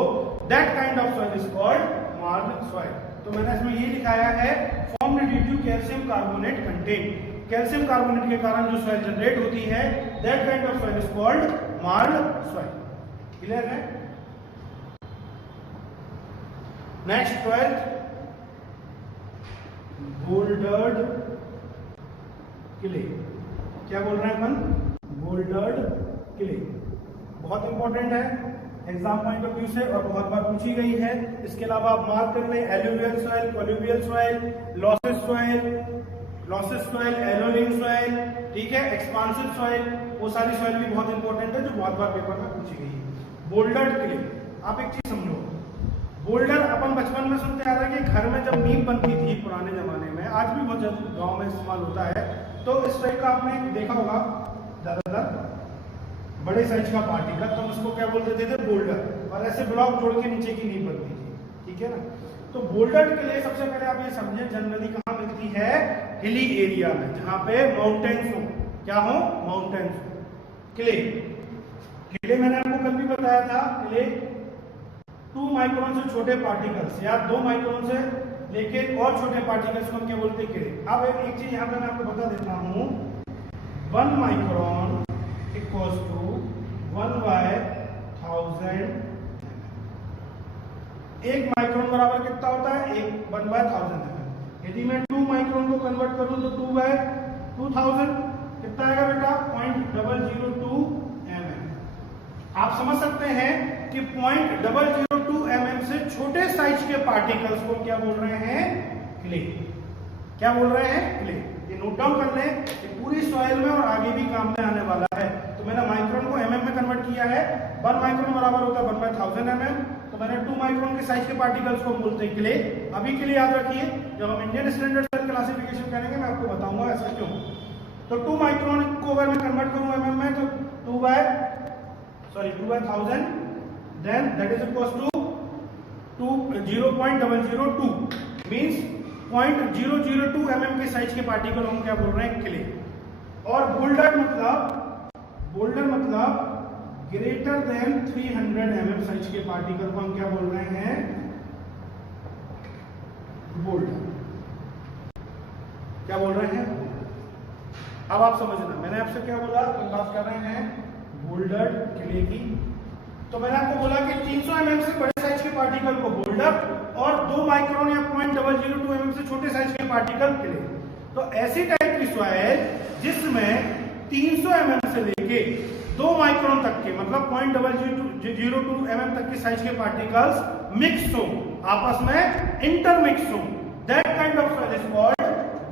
that kind of soil is called marl soil. तो मैंने इसमें ये लिखाया है formed due to calcium carbonate content. Calcium carbonate के कारण जो सॉइल जनरेट होती है that kind of soil is called marl soil. Clear है? Next 12th bouldered clay. क्या बोल रहे हैं अपन? Bouldered clay. बहुत इंपॉर्टेंट है एग्जाम पॉइंट ऑफ व्यू से और बहुत बार पूछी गई है। इसके अलावा आप मार्क कर लें alluvial soil, colluvial soil, loess soil, aeolian soil, ठीक है, एक्सपांसिव सॉइल, वो सारी सॉइल भी बहुत इंपॉर्टेंट है जो बहुत बार पेपर में पूछी गई है। बोल्डर्ड क्ले, आप एक चीज समझो, बोल्डर अपन बचपन में सुनते आ रहे हैं कि घर में जब नींव बनती थी पुराने जमाने में, आज भी बहुत ज्यादा गाँव में इस्तेमाल होता है, तो इस टाइप का आपने देखा होगा ज्यादातर बड़े साइज का पार्टिकल, तो उसको क्या बोल देते थे? बोल्डर। और ऐसे ब्लॉक जोड़ के नीचे की नींव बनती थी, ठीक है ना। तो बोल्डर के लिए सबसे पहले आप ये समझे जनरली कहाँ मिलती है? हिली एरिया में, जहां पे माउंटेन्स हो। क्या हो? माउंटेन्स हो। क्ले मैंने आपको कल भी बताया था, क्ले 2 माइक्रोन से छोटे पार्टिकल्स या 2 माइक्रोन से लेके और छोटे पार्टिकल्स को हम क्या बोलते हैं? क्ले। अब एक चीज यहाँ पे मैं आपको बता देता हूँ, 1 माइक्रोन इक्वल्स टू 1/1000। 1 माइक्रोन बराबर कितना होता है? 1/1000। यदि मैं 2 माइक्रोन को कन्वर्ट करूं तो 2/2000 कितना आएगा बेटा? 0.002 mm। आप समझ सकते हैं कि 0.002 mm से छोटे साइज के पार्टिकल्स को क्या बोल रहे हैं? क्ले। क्या बोल रहे हैं? क्ले। ये नोट डाउन कर लें कि पूरी सॉइल में और आगे भी काम में आने वाला है। तो मैंने माइक्रोन को mm में कन्वर्ट किया है। 1 माइक्रोन बराबर होता है 1/1000 mm। तो मैंने 2 माइक्रोन के साइज के पार्टिकल्स को बोलते हैं क्ले। अभी के लिए याद रखिए, जब हम इंडियन स्टैंडर्ड सेल क्लासिफिकेशन करेंगे मैं आपको बताऊंगा ऐसा क्यों। तो 2 माइक्रोन को अगर मैं कन्वर्ट करूं mm में तो 2/1000, then that is equals to 0.002 means 0.002 mm के साइज के पार्टिकल हम क्या बोल रहे हैं? क्ले। और बोल्डर मतलब ग्रेटर देन 300 mm साइज के पार्टिकल को हम क्या बोल रहे हैं? बोल्डर। क्या बोल रहे हैं? अब आप समझना, मैंने आपसे क्या बोला? हम बात कर रहे हैं बोल्डर क्ले की। तो मैंने आपको बोला कि 300 mm से बड़े साइज के पार्टिकल को बोल्डर और 2 माइक्रोन या 0.002 mm से छोटे साइज के पार्टिकल क्ले। तो ऐसी टाइप की सॉइल जिसमें 300 mm से लेके 2 माइक्रोन तक के मतलब 0.002 mm तक के साइज के पार्टिकल्स मिक्स हो, आपस में इंटरमिक्स हो, that kind of soil is called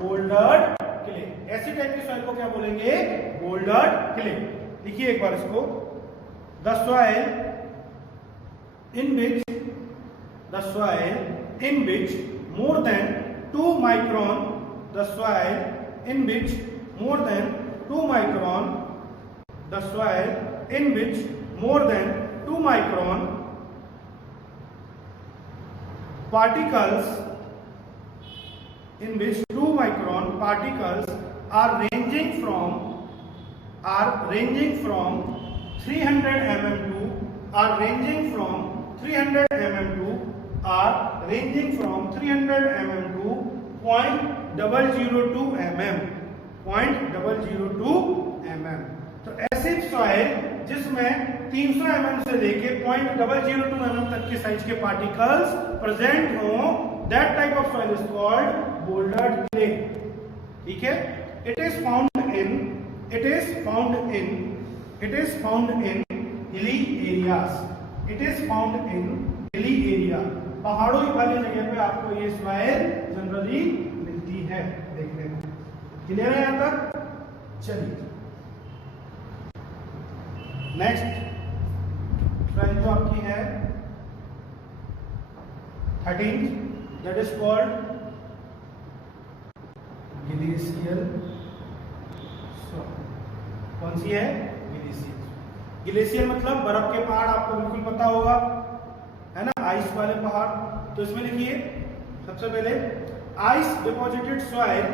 bouldered clay. ऐसी टाइप की सॉइल को क्या बोलेंगे? Bouldered clay. लिखिए एक बार इसको, the soil in which more than 2 micron particles are ranging from 300 mm to 400 0.002 mm, 0.002 mm। तो ऐसी सॉइल जिसमें 300 mm से लेके 0.002 mm तक के साइज के पार्टिकल्स प्रेजेंट हो, that type of soil is called bouldered clay. ठीक है, it is found in hilly areas. It is found in hilly area, पहाड़ों वाली जगह पे आपको ये सॉइल जनरली मिलती है देखने को। क्लियर है यहां तक? चलिए नेक्स्ट सॉइल जो आपकी है 13, that is called glacial soil. कौन सी है? ग्लेशियल। ग्लेशियर मतलब बर्फ के पहाड़, आपको बिल्कुल पता होगा, है ना, आइस वाले पहाड़। तो इसमें लिखिए सबसे पहले ice deposited soil,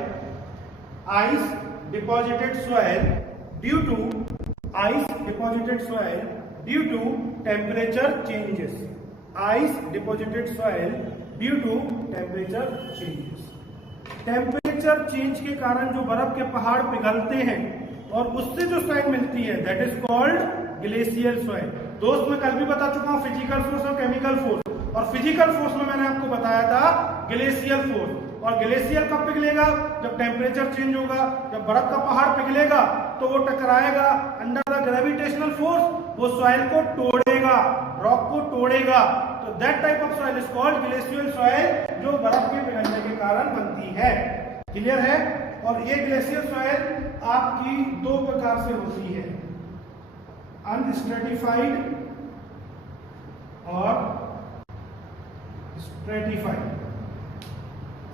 ice deposited soil due to temperature changes, ice deposited soil due to temperature changes. Temperature change के कारण जो बर्फ के पहाड़ पिघलते हैं और उससे जो सॉइल मिलती है that is called glacial soil. दोस्त मैं कल भी बता चुका हूं फिजिकल फोर्स और केमिकल फोर्स, और फिजिकल फोर्स में मैंने आपको बताया था ग्लेशियल फोर्स। और ग्लेशियर कब पिघलेगा? जब टेम्परेचर चेंज होगा, जब बर्फ का पहाड़ पिघलेगा तो वो टकराएगा अंडर द ग्रेविटेशनल फोर्स, वो सॉइल को तोड़ेगा, रॉक को तोड़ेगा। तो that type of soil is called glacial soil, जो बर्फ के पिघलने के कारण बनती है। क्लियर है? और ये ग्लेशियल सॉइल आपकी दो प्रकार से होती है, अनस्ट्रेटिफाइड और स्ट्रेटिफाइड।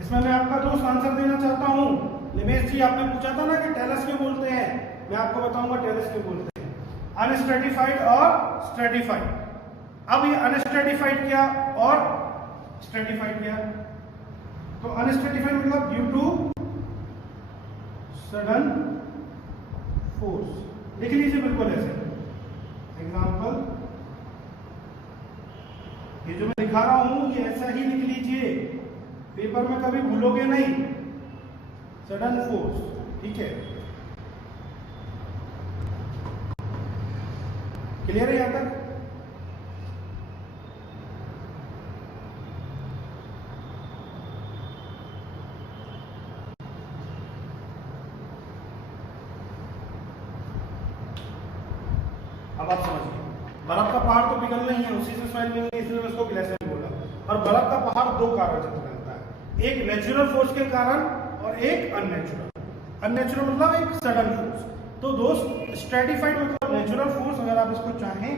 इसमें मैं आपका दोस्त आंसर देना चाहता हूं। लिमेश जी आपने पूछा था ना कि टेलस क्यों बोलते हैं, मैं आपको बताऊंगा टेलस क्यों बोलते हैं, अनस्ट्रेटिफाइड और स्ट्रेटिफाइड। अब ये अनस्ट्रेटिफाइड क्या और स्ट्रेटिफाइड क्या? तो अनस्ट्रेटिफाइड मतलब ड्यू टू सडन फोर्स। लिख लीजिए बिल्कुल ऐसे एग्जाम्पल, ये जो मैं दिखा रहा हूं ये ऐसा ही लिख लीजिए, पेपर में कभी भूलोगे नहीं, सडन फोर्स। ठीक है, क्लियर है यहां तक? अब आप समझिए, बर्फ का पहाड़ तो पिघलना ही है, उसी से सॉइल मिलनी है, इसलिए मैं उसको ग्लेशियर बोला। और बर्फ का पहाड़ दो कारण से पिघलता है, एक नेचुरल फोर्स के कारण और एक अननेचुरल। अननेचुरल मतलब एक सडन फोर्स। तो दोस्त स्ट्रेटिफाइड मतलब नेचुरल फोर्स, अगर आप इसको चाहें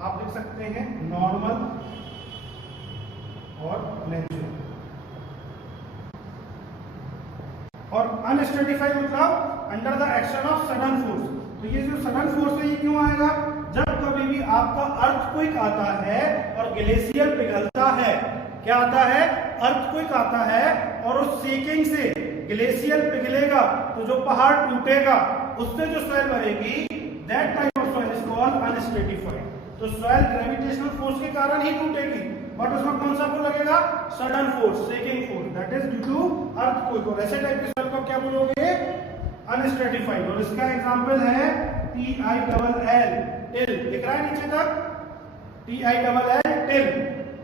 आप लिख सकते हैं नॉर्मल और नेचुरल। और अनस्ट्रेटिफाइड मतलब under the action of sudden force. तो ये जो सडन फोर्स है ये क्यों आएगा? जब कभी भी आपका अर्थक्वेक आता है और ग्लेशियर पिघलता है, क्या आता है? अर्थक्वेक आता है और उस शेकिंग से ग्लेशियर पिघलेगा तो जो पहाड़ टूटेगा उससे जो सॉइल बनेगी that type of soil is called unstratified. तो सॉइल ग्रेविटेशनल फोर्स के कारण ही टूटेगी, बट उसमें कौन सा फोर्स लगेगा? Sudden force, shaking force, that is due to earthquake. और ऐसे टाइप के सॉइल को क्या बोलोगे? अनस्ट्रेटिफाइड। और इसका एग्जांपल है TILL, टिल दिख रहा है नीचे तक, TILL टिल।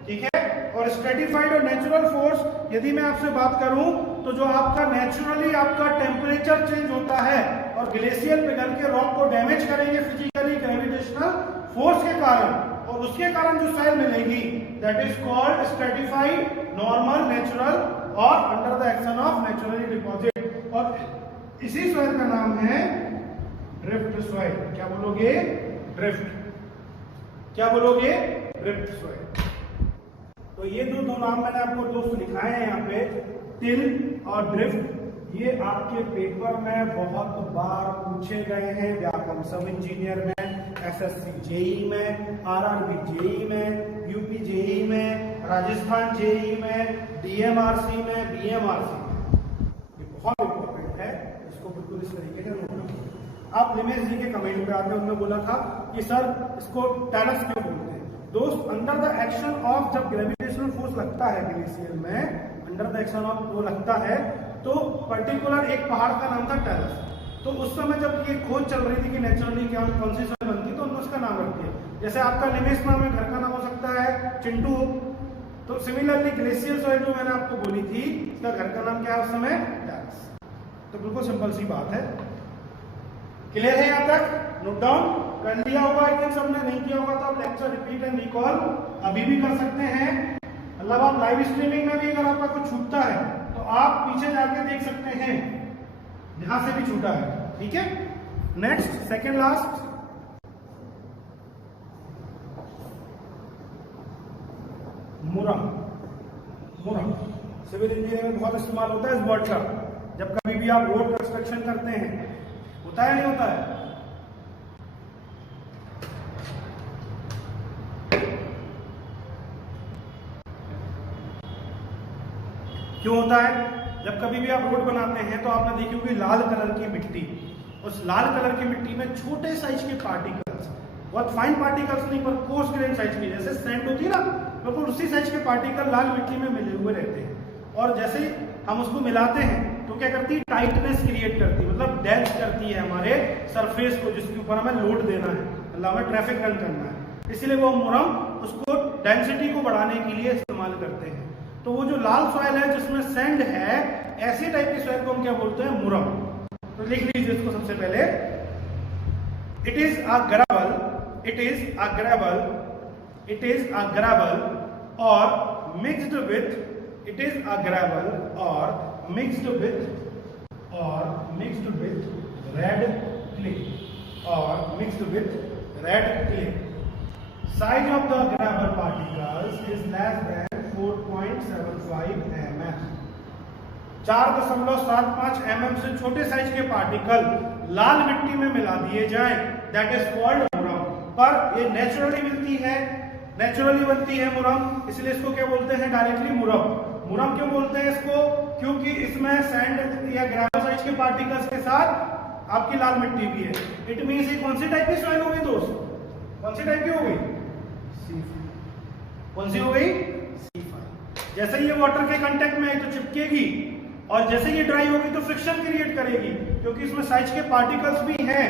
ठीक है, और स्ट्रेटिफाइड और नेचुरल फोर्स, यदि मैं आपसे बात करूं तो जो आपका नेचुरली आपका टेम्परेचर चेंज होता है और ग्लेशियर पिघल के रॉक को डैमेज करेंगे फिजिकली ग्रेविटेशनल फोर्स के कारण, और उसके कारण जो सॉइल मिलेगी that is called stratified, normal, natural और under the action of naturally deposit. और इसी सॉइल का नाम है ड्रिफ्ट सॉइल। क्या बोलोगे? ड्रिफ्ट। क्या बोलोगे? Drift soil. तो ये जो दो नाम मैंने आपको दोस्त लिखाए हैं यहाँ पे, टिल और ड्रिफ्ट, ये आपके पेपर में बहुत बार पूछे गए हैं, व्यापम सब इंजीनियर में, SSC जेई में, RRB जेई में, UP जेई में, राजस्थान जेई में, DMRC में, BMRC में। ये बहुत इंपॉर्टेंट है, इसको बिल्कुल इस तरीके से नोट रखिए। आप लिमेश जी के कमेंट पे आपने उन्होंने बोला था कि सर इसको टेलस क्यों बोलते हैं? दोस्त अंडर द एक्शन ऑफ, जब ग्रेविटेशनल फोर्स लगता है ग्लेशियर में, अंडर द एक्शन ऑफ वो लगता है। तो पर्टिकुलर एक पहाड़ का नाम था टेरस। तो उस समय जब ये खोज चल रही थी कि नेचुरली क्या कौन सी सॉइल बनती है, तो उन्होंने उसका नाम रख दिया। जैसे आपका निमेश नाम है, घर का नाम हो सकता है चिंटू। तो सिमिलरली ग्लेशियर सॉइल जो मैंने आपको बोली थी, इसका घर का नाम क्या है उस समय? टेरस। तो बिल्कुल सिंपल सी बात है। क्लियर है यहाँ तक? नोट डाउन कर लिया होगा आई थिंक सबने, नहीं किया होगा तो आप लेक्चर रिपीट एंड रिकॉल अभी भी कर सकते हैं। मतलब आप लाइव स्ट्रीमिंग में भी अगर आपका कुछ छूटता है तो आप पीछे जाके देख सकते हैं जहां से भी छूटा है। ठीक है, नेक्स्ट सेकेंड लास्ट, मुरम। मुरम सिविल इंजीनियरिंग में बहुत इस्तेमाल होता है इस वर्ड का। जब कभी भी आप रोड कंस्ट्रक्शन करते हैं, होता है नहीं होता है? क्यों होता है? जब कभी भी आप रोड बनाते हैं तो आपने देखी होगी लाल कलर की मिट्टी, उस लाल कलर की मिट्टी में छोटे साइज के पार्टिकल्स, बहुत फाइन पार्टिकल्स नहीं पर कोर्स ग्रेन साइज की, जैसे सेंट होती है ना, बिल्कुल उसी साइज के पार्टिकल लाल मिट्टी में मिले हुए रहते हैं। और जैसे हम उसको मिलाते हैं तो क्या करती है? टाइटनेस क्रिएट करती है, मतलब डेंस करती है हमारे सरफेस को, जिसके ऊपर हमें लोड देना है, मतलब हमें ट्रैफिक रन करना है। इसलिए वो मुरम उसको डेंसिटी को बढ़ाने के लिए इस्तेमाल करते हैं। तो वो जो लाल सॉइल है जिसमें सैंड है, ऐसी टाइप की सॉइल को हम क्या बोलते हैं? मुरम। तो लिख लीजिए इसको सबसे पहले, it is a gravel, it is a gravel, it is a gravel और mixed with, it is a gravel और मिक्स्ड विथ, और मिक्स्ड विथ रेड क्ले, और mixed with red clay. Size of the gravel particles is less than 4.75 mm. 4.75 mm से छोटे साइज के पार्टिकल लाल मिट्टी में मिला दिए जाएं, दैट इज कॉल्ड मुरम। पर ये नेचुरली मिलती है, नेचुरली बनती है मुरम, इसलिए इसको क्या बोलते हैं? डायरेक्टली मुरम। मुरम क्यों बोलते हैं इसको? क्योंकि इसमें सैंड या ग्रेवल साइज के पार्टिकल्स के साथ आपकी लाल मिट्टी भी है। इट मींस ये कौन सी टाइप की सॉइल हो गई दोस्त? कौन सी टाइप की हो गई? कौन सी हो गई? C5। जैसे ये वाटर के कांटेक्ट में है तो चिपकेगी, और जैसे ये ड्राई होगी तो फ्रिक्शन क्रिएट करेगी, क्योंकि इसमें साइज के पार्टिकल्स भी हैं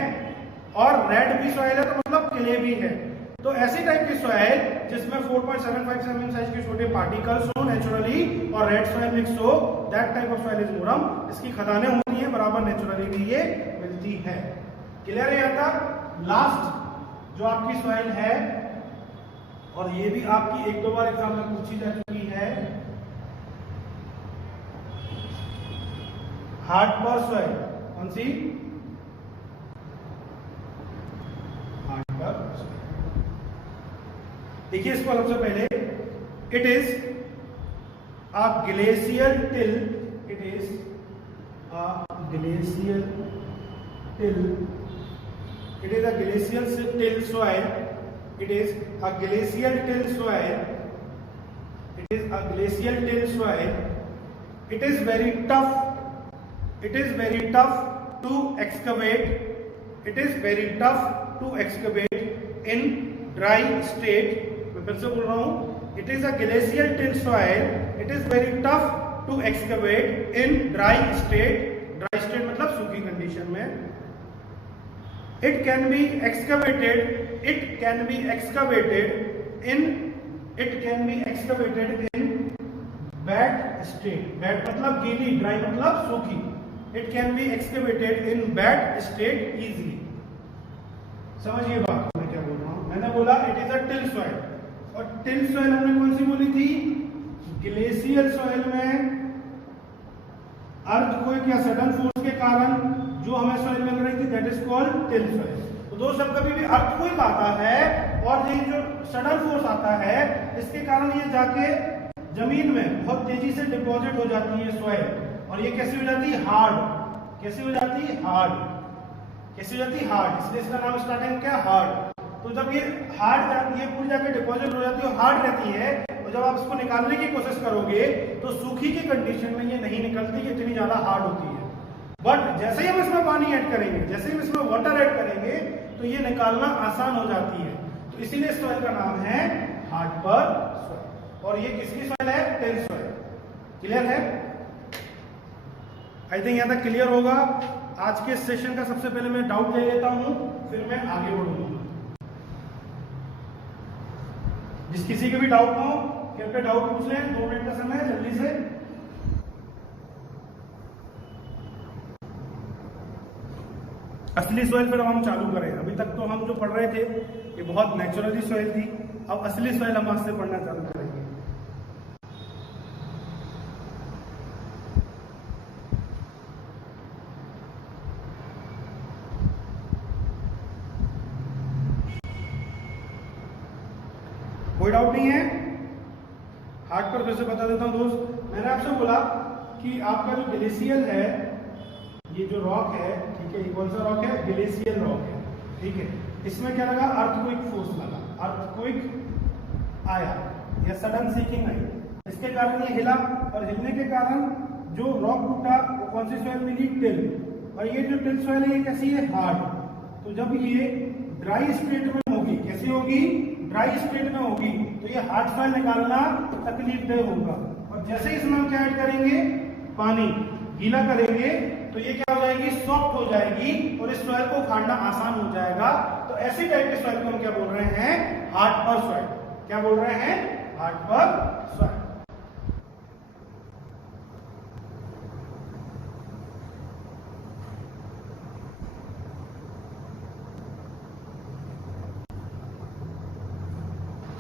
और रेड भी सॉइल है तो मतलब क्ले भी है। तो ऐसी टाइप की सॉइल जिसमें 4.75 mm साइज के छोटे पार्टिकल्स हो नेचुरली और रेड सॉइल मिक्स हो, that type of soil is मुरम। इसकी खदानें होती हैं बराबर, नेचुरली भी ये मिलती है। क्लियर है यहाँ तक? लास्ट जो आपकी सॉइल है, और ये भी आपकी एक दो बार एग्जाम में पूछी जा चुकी है, हार्ड पर सॉइल। कौन सी? हार्ड पर सॉइल। देखिए इसको सबसे पहले, it is a glacier till, it is a glacier till, it is a glacier till soil, it is a glacial till soil, it is a glacial till soil, it is very tough, it is very tough to excavate, it is very tough to excavate in dry state। मैं फिर से बोल रहा हूं, it is a glacial till soil, it is very tough to excavate in dry state, dry state मतलब सूखी कंडीशन में। It can be excavated, it can be excavated in, it can be excavated in wet state, wet मतलब गीली, dry मतलब सूखी। It can be excavated in wet state easily। समझिए बात मैं क्या बोल रहा हूँ? मैंने बोला it is a till soil, और टिल सॉइल हमने कौन सी बोली थी? ग्लेशियल सॉइल में अर्थक्वेक या सडन फोर्स के कारण जो हमें सॉइल मिल रही थी, that is called till soil. तो दोस्तों कभी भी अर्थक्वेक आता है और ये जो सडन फोर्स आता है, इसके कारण ये जाके जमीन में बहुत तेजी से डिपॉजिट हो जाती है सॉइल, और ये कैसी हो जाती है? हार्ड। कैसी हो जाती है? हार्ड। कैसी हो जाती है? हार्ड। इसलिए इसका नाम स्टार्टिंग क्या? हार्ड। तो जब ये हार्ड जाती है, पूरी जाके डिपॉजिट हो जाती है और हार्ड रहती है, और जब आप इसको निकालने की कोशिश करोगे तो सूखी की कंडीशन में ये नहीं निकलती, ये इतनी ज्यादा हार्ड होती है। बट जैसे ही हम इसमें पानी ऐड करेंगे, जैसे ही हम इसमें वाटर ऐड करेंगे, तो ये निकालना आसान हो जाती है। तो इसीलिए सॉइल का नाम है हार्ड पर सॉइल, और ये किसकी सॉइल है? Till soil. क्लियर है? आई थिंक यहाँ तक क्लियर होगा। आज के सेशन का सबसे पहले मैं डाउट ले लेता हूं, फिर मैं आगे बढ़ूंगा। जिस किसी के भी डाउट हो कृपया डाउट पूछ लें, 2 मिनट का समय है, जल्दी से। असली सॉइल फिर हम चालू करें। अभी तक तो हम जो पढ़ रहे थे ये बहुत नेचुरली सॉइल थी, अब असली सॉइल हम आज से पढ़ना चालू करेंगे। कोई डाउट नहीं है? हार्ट पर फिर से बता देता हूं दोस्त, मैंने आपसे बोला कि आपका जो ग्लेशियल है, ये जो रॉक है, ठीक है, ये कौन सा रॉक है? ग्लेशियल रॉक है, ठीक है। इसमें क्या लगा? अर्थक्वेक फोर्स लगा, अर्थक्वेक आया या सडन सीकिंग आई, इसके कारण ये हिला, और हिलने के कारण जो रॉक टूटा वो कौन सी सॉइल मिली? टिल। और ये जो टिल सॉइल है ये कैसी है? हार्ड। तो जब ये ड्राई स्टेट में होगी, कैसी होगी? ड्राई स्टेट में होगी, तो ये हार्ड सॉइल निकालना तकलीफदेह होगा। और जैसे ही इसमें हम क्या ऐड करेंगे? पानी, गीला करेंगे, तो ये क्या हो जाएगी? सॉफ्ट हो जाएगी, और इस सॉइल को उखाड़ना आसान हो जाएगा। तो ऐसी टाइप के सॉइल को हम क्या बोल रहे हैं? हार्ड पर सॉइल। क्या बोल रहे हैं? हार्ड पर सॉइल।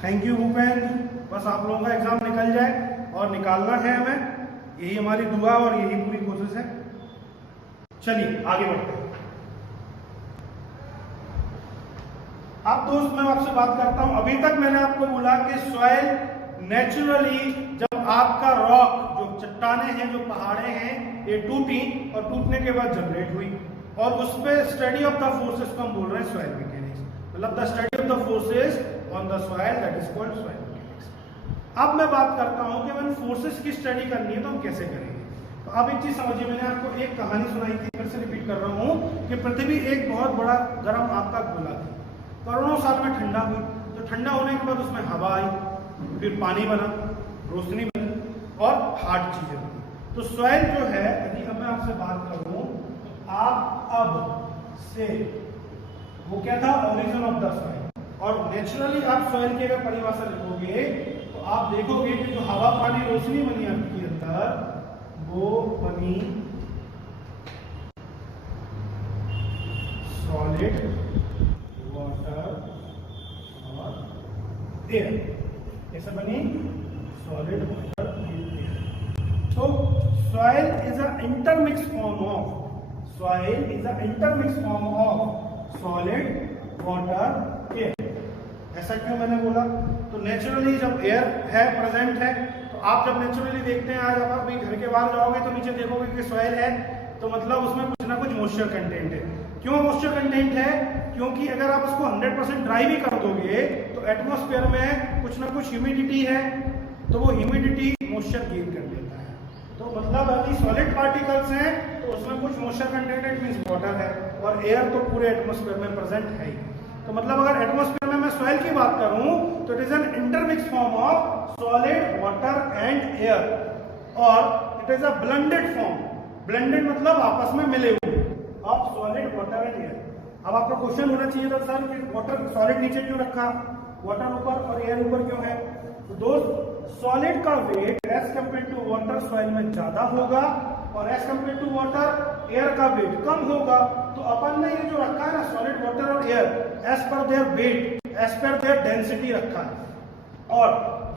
Thank you Bhupen. बस आप लोगों का एग्जाम निकल जाए, और निकालना है हमें, यही हमारी दुआ और यही पूरी कोशिश है। चलिए आगे बढ़ते हैं। अब दोस्त मैं आपसे बात करता हूं, अभी तक मैंने आपको बोला कि सॉइल नेचुरली, जब आपका रॉक, जो चट्टाने हैं, जो पहाड़े हैं, ये टूटी और टूटने के बाद जनरेट हुई, और उस पर स्टडी ऑफ द फोर्सेस को हम बोल रहे हैं सॉइल मैकेनिक्स, मतलब the study of the forces on the soil, that is called soil mechanics. अब मैं बात करता हूं कि मैंने फोर्सेस की स्टडी करनी है तो हम कैसे करेंगे। तो आप एक चीज समझिए, मैंने आपको एक कहानी सुनाई थी, फिर से रिपीट कर रहा हूं कि पृथ्वी एक बहुत बड़ा गर्म आग का गोला थी, करोड़ों साल में ठंडा हुई, तो ठंडा होने के बाद उसमें हवा आई, फिर पानी बना, रोशनी बनी, और हार्ड चीजें बनी। तो सॉइल जो है, यदि अब मैं आपसे बात करूं, तो आप अब से, वो क्या था? Origin of the soil. और नेचुरली आप सॉइल की अगर परिभाषा लिखोगे तो आप देखोगे कि जो हवा, पानी, रोशनी बनी आपके अंदर, वो बनी सॉलिड, वाटर और एयर। कैसे बनी? Solid, water and air. तो soil is a intermix form of, soil is a intermix form of solid, water, air. ऐसा क्यों मैंने बोला? तो नेचुरली जब एयर है, प्रेजेंट है, तो आप जब नेचुरली देखते हैं, आज आप अभी घर के बाहर जाओगे तो नीचे देखोगे कि सॉइल है, तो मतलब उसमें कुछ ना कुछ मॉइस्चर कंटेंट है। क्यों मॉइस्चर कंटेंट है? क्योंकि अगर आप उसको 100% ड्राई भी कर दोगे तो एटमॉस्फेयर में कुछ ना कुछ ह्यूमिडिटी है, तो वो ह्यूमिडिटी मॉइस्चर गेन कर लेता है। तो मतलब यदि सॉलिड पार्टिकल्स हैं तो उसमें कुछ मॉइस्चर कंटेंट है, मींस वाटर है, और एयर तो पूरे एटमॉस्फेयर में प्रेजेंट है ही। तो मतलब अगर एटमॉस्फेयर में मैं सॉइल की बात करूं तो it is an intermix form of solid, water and air, और it is a blended form. Blended मतलब आपस में मिले हुए, of solid, water and air. अब आपका क्वेश्चन होना चाहिए था, सर कि वाटर, सॉलिड नीचे क्यों रखा, वाटर ऊपर और एयर ऊपर क्यों है? तो दोस्त, सॉलिड का weight as compare to water soil में ज्यादा होगा, और as compare to water air का वेट कम होगा। तो अपन ने ये जो रखा है ना, सॉलिड, वाटर और air, as per their weight, as per their density रखा है। और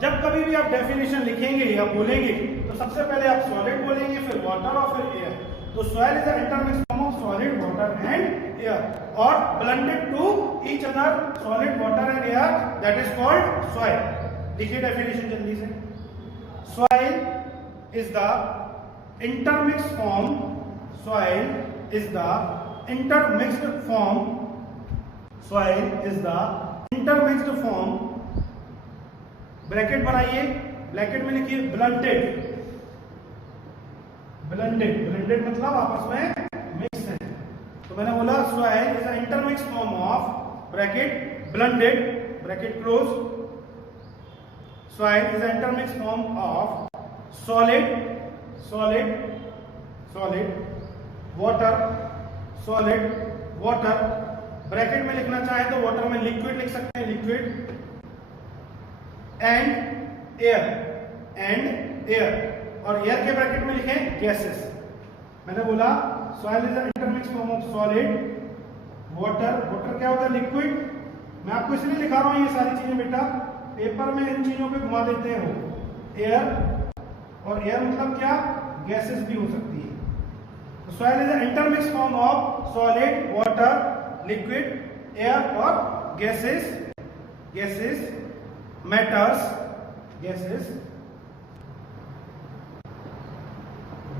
जब कभी भी आप डेफिनेशन लिखेंगे या बोलेंगे तो सबसे पहले आप सॉलिड बोलेंगे, फिर वाटर और फिर एयर। तो soil is a intermix form of solid, water and air, और blended to each other, solid, water and air, that is called soil. देखिए डेफिनेशन जल्दी से। Soil is the intermixed form, soil is the intermixed form, soil is the intermixed form, bracket बनाइए, ब्रैकेट में लिखिए blended, blended, blended मतलब आपस में मिक्स है। तो मैंने बोला soil is an intermixed form of bracket blended, bracket close, soil is an intermixed form of solid, solid solid, water solid water, bracket में लिखना चाहे तो वाटर में लिक्विड लिख सकते हैं, लिक्विड, एंड एयर, और एयर के ब्रैकेट में लिखें गैसेस। मैंने बोला soil is intermix form of solid, water, water क्या होता है लिक्विड। मैं आपको इसलिए लिखा रहा हूं ये सारी चीजें बेटा, पेपर में इन चीजों पे घुमा देते हो। एयर, और एयर मतलब क्या, गैसेस भी हो सकती है। तो soil is intermix form of solid, water, liquid, air और gases, matters,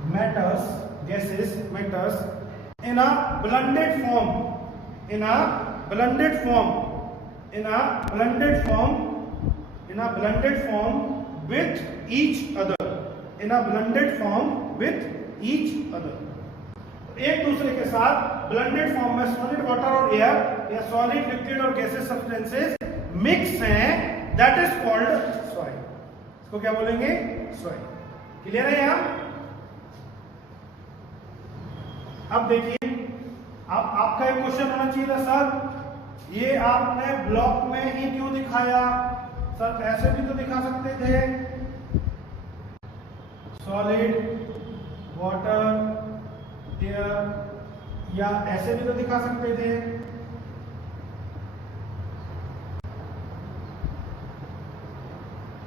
matters in a blended form with each other, एक दूसरे के साथ ब्लेंडेड फॉर्म में सॉलिड, वाटर और एयर या सॉलिड, लिक्विड और गैसेस सब्सटेंसेस मिक्स हैं, दैट इज कॉल्ड सॉइल। इसको क्या बोलेंगे, सॉइल। क्लियर है यहां। अब देखिए, अब आपका एक क्वेश्चन होना चाहिए था, सर ये आपने ब्लॉक में ही क्यों दिखाया, सर ऐसे भी तो दिखा सकते थे, सॉलिड, वाटर, एयर, या ऐसे भी तो दिखा सकते थे।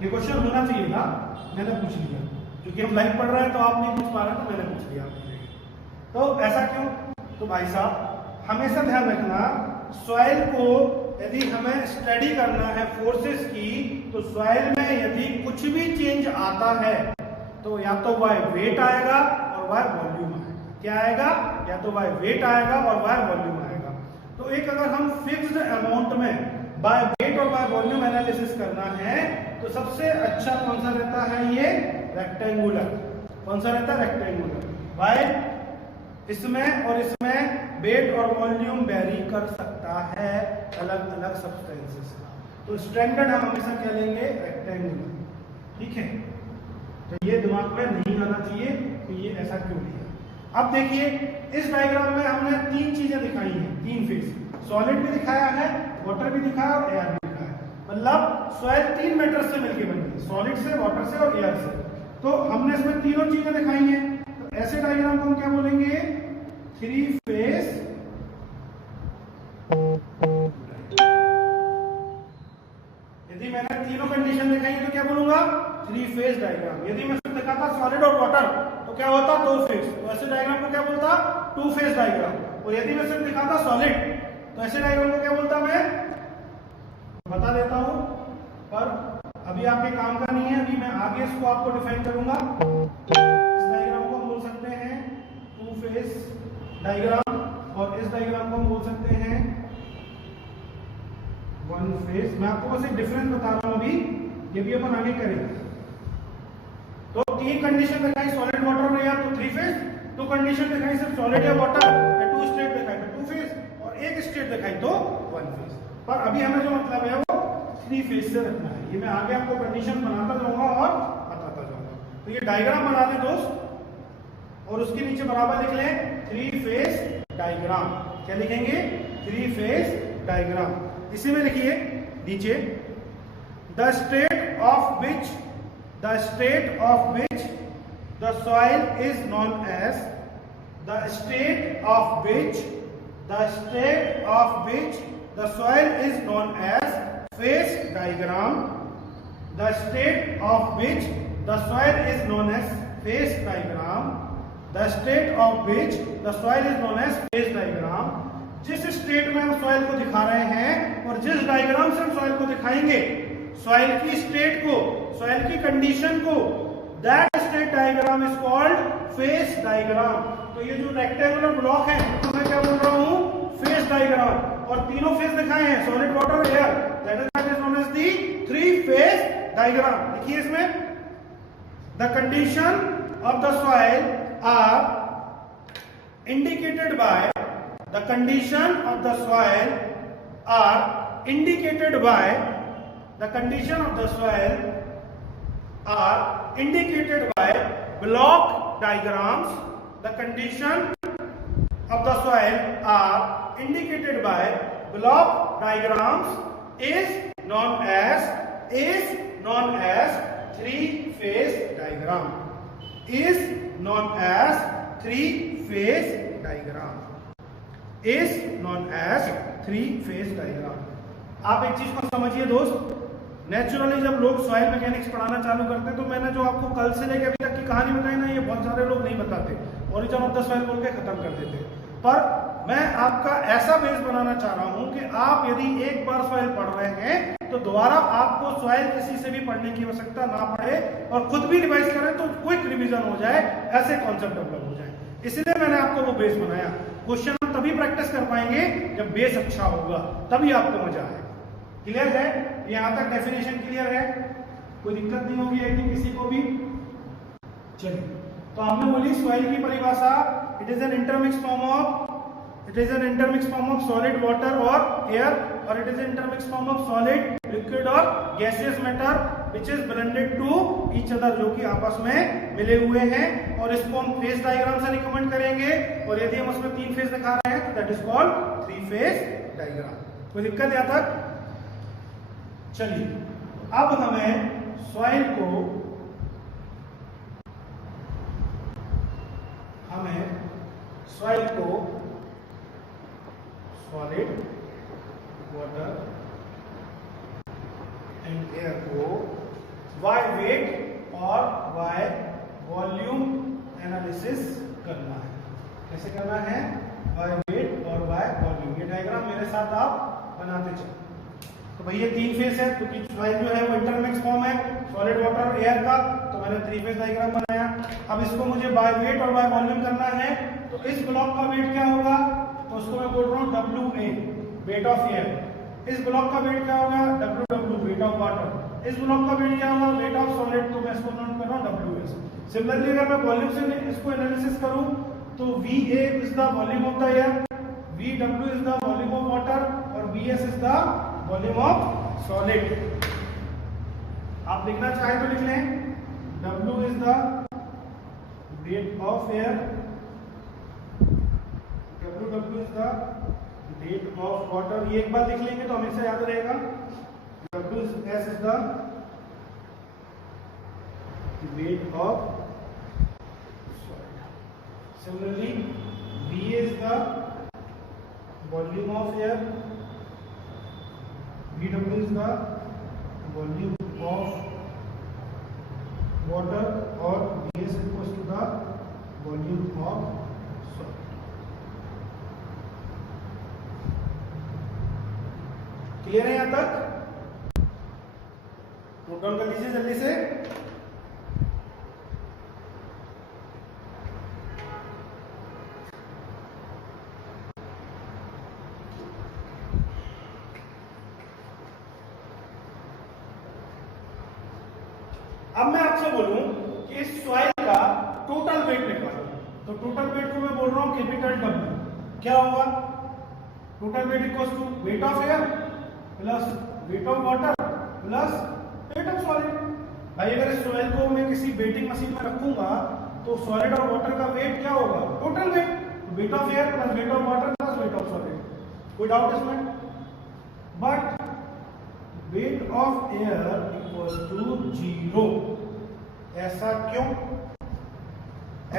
ये क्वेश्चन होना चाहिए था, मैंने पूछ लिया, क्योंकि हम लाइव पढ़ रहे हैं तो आप नहीं पूछ पा रहे, तो मैंने पूछ लिया। तो ऐसा क्यों, तो भाई साहब हमेशा ध्यान रखना, सॉइल को यदि हमें स्टडी करना है फोर्सेस की, तो सॉइल में यदि कुछ भी चेंज आता है तो या तो बाय वेट आएगा और बाय वॉल्यूम आएगा। क्या आएगा, या तो बाय वेट आएगा और बाय वॉल्यूम आएगा। तो एक अगर हम फिक्स्ड अमाउंट में बाय वेट और बाय वॉल्यूम एनालिसिस करना है तो सबसे अच्छा कौन सा रहता है, ये रेक्टेंगुलर। कौन सा रहता है, रेक्टेंगुलर। बाय इसमें और इसमें वेट और वॉल्यूम वेरी कर सकता है अलग अलग सब्सटेंसेस का, तो स्टैंडर्ड हम हमेशा क्या लेंगे, रेक्टेंगुलर। ठीक है, तो ये दिमाग में नहीं आना चाहिए कि ये ऐसा क्यों लिया। अब देखिए इस डायग्राम में हमने तीन चीजें दिखाई हैं, तीन फेज, सॉलिड भी दिखाया है, वाटर भी दिखाया और एयर भी दिखाया है। मतलब सॉइल तीन मैटर से मिलकर बनी है, सॉलिड से, वाटर से और एयर से। तो हमने इसमें तीनों चीजें दिखाई हैं, तो ऐसे डायग्राम को हम क्या बोलेंगे, थ्री फेज। यदि मैंने तीनों कंडीशन दिखाई तो क्या बोलूंगा, थ्री फेज डायग्राम। यदि मैं सिर्फ दिखाता सॉलिड और वाटर तो क्या होता, दो फेज, तो ऐसे डायग्राम को क्या बोलता, टू फेज डायग्राम। और यदि मैं सिर्फ दिखाता सॉलिड तो ऐसे डायग्राम को क्या बोलता, मैं बता देता हूं, पर अभी आपके काम का नहीं है, अभी मैं आगे इसको आपको डिफाइन करूंगा। इस डायग्राम को हम बोल सकते हैं टू फेज डायग्राम, और इस डायग्राम को हम बोल सकते हैं वन फेज। मैं आपको बस एक डिफरेंस बता रहा हूं अभी, ये भी अपन आगे करेंगे। तो तीन कंडीशन दिखाई, सॉलिड, वाटर और एयर, तो थ्री फेज। दो कंडीशन दिखाई सिर्फ सॉलिड या वाटर, या टू स्टेट दिखाई तो टू फेज, और एक स्टेट दिखाई तो वन फेज। पर अभी हमें जो मतलब है वो थ्री फेज से रखना है। ये मैं आगे आपको कंडीशन बनाता जाऊंगा और बताता जाऊंगा। तो ये डायग्राम बना लें दोस्त, और उसके नीचे बराबर लिख लें थ्री फेज डायग्राम। क्या लिखेंगे, थ्री फेज डायग्राम। इसी में लिखिए नीचे, the state of which the soil is known as, the state of which the soil is known as phase diagram, the state of which the soil is known as phase diagram, the state of which the soil is known as phase diagram. जिस स्टेट में हम सॉइल को दिखा रहे हैं और जिस डायग्राम से हम सॉइल को दिखाएंगे, सॉइल की स्टेट को, सॉइल की कंडीशन को, that state diagram is called phase diagram. तो ये जो रेक्टेंगुलर ब्लॉक है तो मैं क्या बोल रहा हूं, फेज डायग्राम। और तीनों फेज दिखाए हैं, solid, water, air, that is known as the three phase diagram. देखिए इसमें, the condition of the soil are indicated by the condition of the soil are indicated by the condition of the soil are indicated by block diagrams, the condition of the soil are indicated by block diagrams is known as three-phase diagram. Is known as three-phase diagram. Is known as three-phase diagram. आप एक चीज को समझिए दोस्त, नेचुरली जब लोग सॉइल मैकेनिक्स पढ़ाना चालू करते हैं तो मैंने जो आपको कल से लेकर अभी तक की कहानी बताई ना, ये बहुत सारे लोग नहीं बताते, ओरिजिन ऑफ द सॉइल बोल के खत्म कर देते। पर मैं आपका ऐसा बेस बनाना चाह रहा हूं कि आप यदि एक बार सॉइल पढ़ रहे हैं तो दोबारा आपको सॉइल किसी से भी पढ़ने की आवश्यकता ना पड़े और खुद भी रिवाइज करें तो क्विक रिवीजन हो जाए, ऐसे कॉन्सेप्ट डेवलप हो जाए। इसलिए मैंने आपको वो बेस बनाया। क्वेश्चन हम तभी प्रैक्टिस कर पाएंगे जब बेस अच्छा होगा, तभी आपको मजा आए। क्लियर है? यहां तक डेफिनेशन क्लियर है? कोई दिक्कत नहीं होगी आई थिंक किसी को भी। चलिए, तो हमने बोली सॉइल की परिभाषा, it is an intermix form of solid water और एयर, और it is intermix form of solid liquid और gaseous matter which is blended to each other, जो कि आपस में मिले हुए हैं। और इसको हम फेज डायग्राम से रिकमेंड करेंगे, और यदि हम उसमें तीन फेज दिखा रहे हैं तो that is called three phase diagram. कोई दिक्कत यहां तक? चलिए, अब हमें सॉइल को सॉलिड वाटर एंड एयर को वाई वेट और वाई वॉल्यूम एनालिसिस करना है। कैसे करना है? वाई वेट और वाई वॉल्यूम। ये डायग्राम मेरे साथ आप बनाते चलो। तो भाई ये तीन फेज है, क्योंकि सॉइल जो है वो इंटरमिक्स फॉर्म है सॉलिड वाटर और एयर का, तो मैंने थ्री फेज डायग्राम बनाया। अब इसको मुझे बाय वेट और बाय वॉल्यूम करना है, तो इस ब्लॉक का वेट क्या होगा? तो उसको मैं बोल रहा हूँ WA, वेट ऑफ एयर। इस ब्लॉक का वेट क्या होगा? WW, wait of water. इस ब्लॉक का वेट क्या होगा? वेट ऑफ सॉलिड, तो मैं इसको नोट कर रहा हूँ WS। सिमिलरली अगर मैं वॉल्यूम से इसको एनालिसिस करूं तो VA is the volume of the air, VW is the volume of water, और VS is the volume of solid. आप लिखना चाहे तो लिख लें, W is the wait of air, WW is the wait of water. ये एक बार लिख लेंगे तो हमेशा याद रहेगा। WS is the wait of solid. Similarly VA is the volume of air, VW is the volume of water, और VS equals to the volume of solid। Clear है यहां तक? नोट डाउन कर लीजिए जल्दी से। अब मैं आपसे बोलूं कि इस सॉइल का टोटल वेट निकालो, तो टोटल वेट को मैं बोल रहा हूं कैपिटल W। क्या होगा? Total weight equals to weight of air plus weight of water plus weight of solid. भाई अगर इस सॉइल को मैं किसी वेटिंग मशीन में रखूंगा तो सॉलिड और वाटर का वेट क्या होगा? Total weight, weight of air plus weight of water plus weight of solid. कोई डाउट इसमें? But weight of air equals to 0। ऐसा क्यों?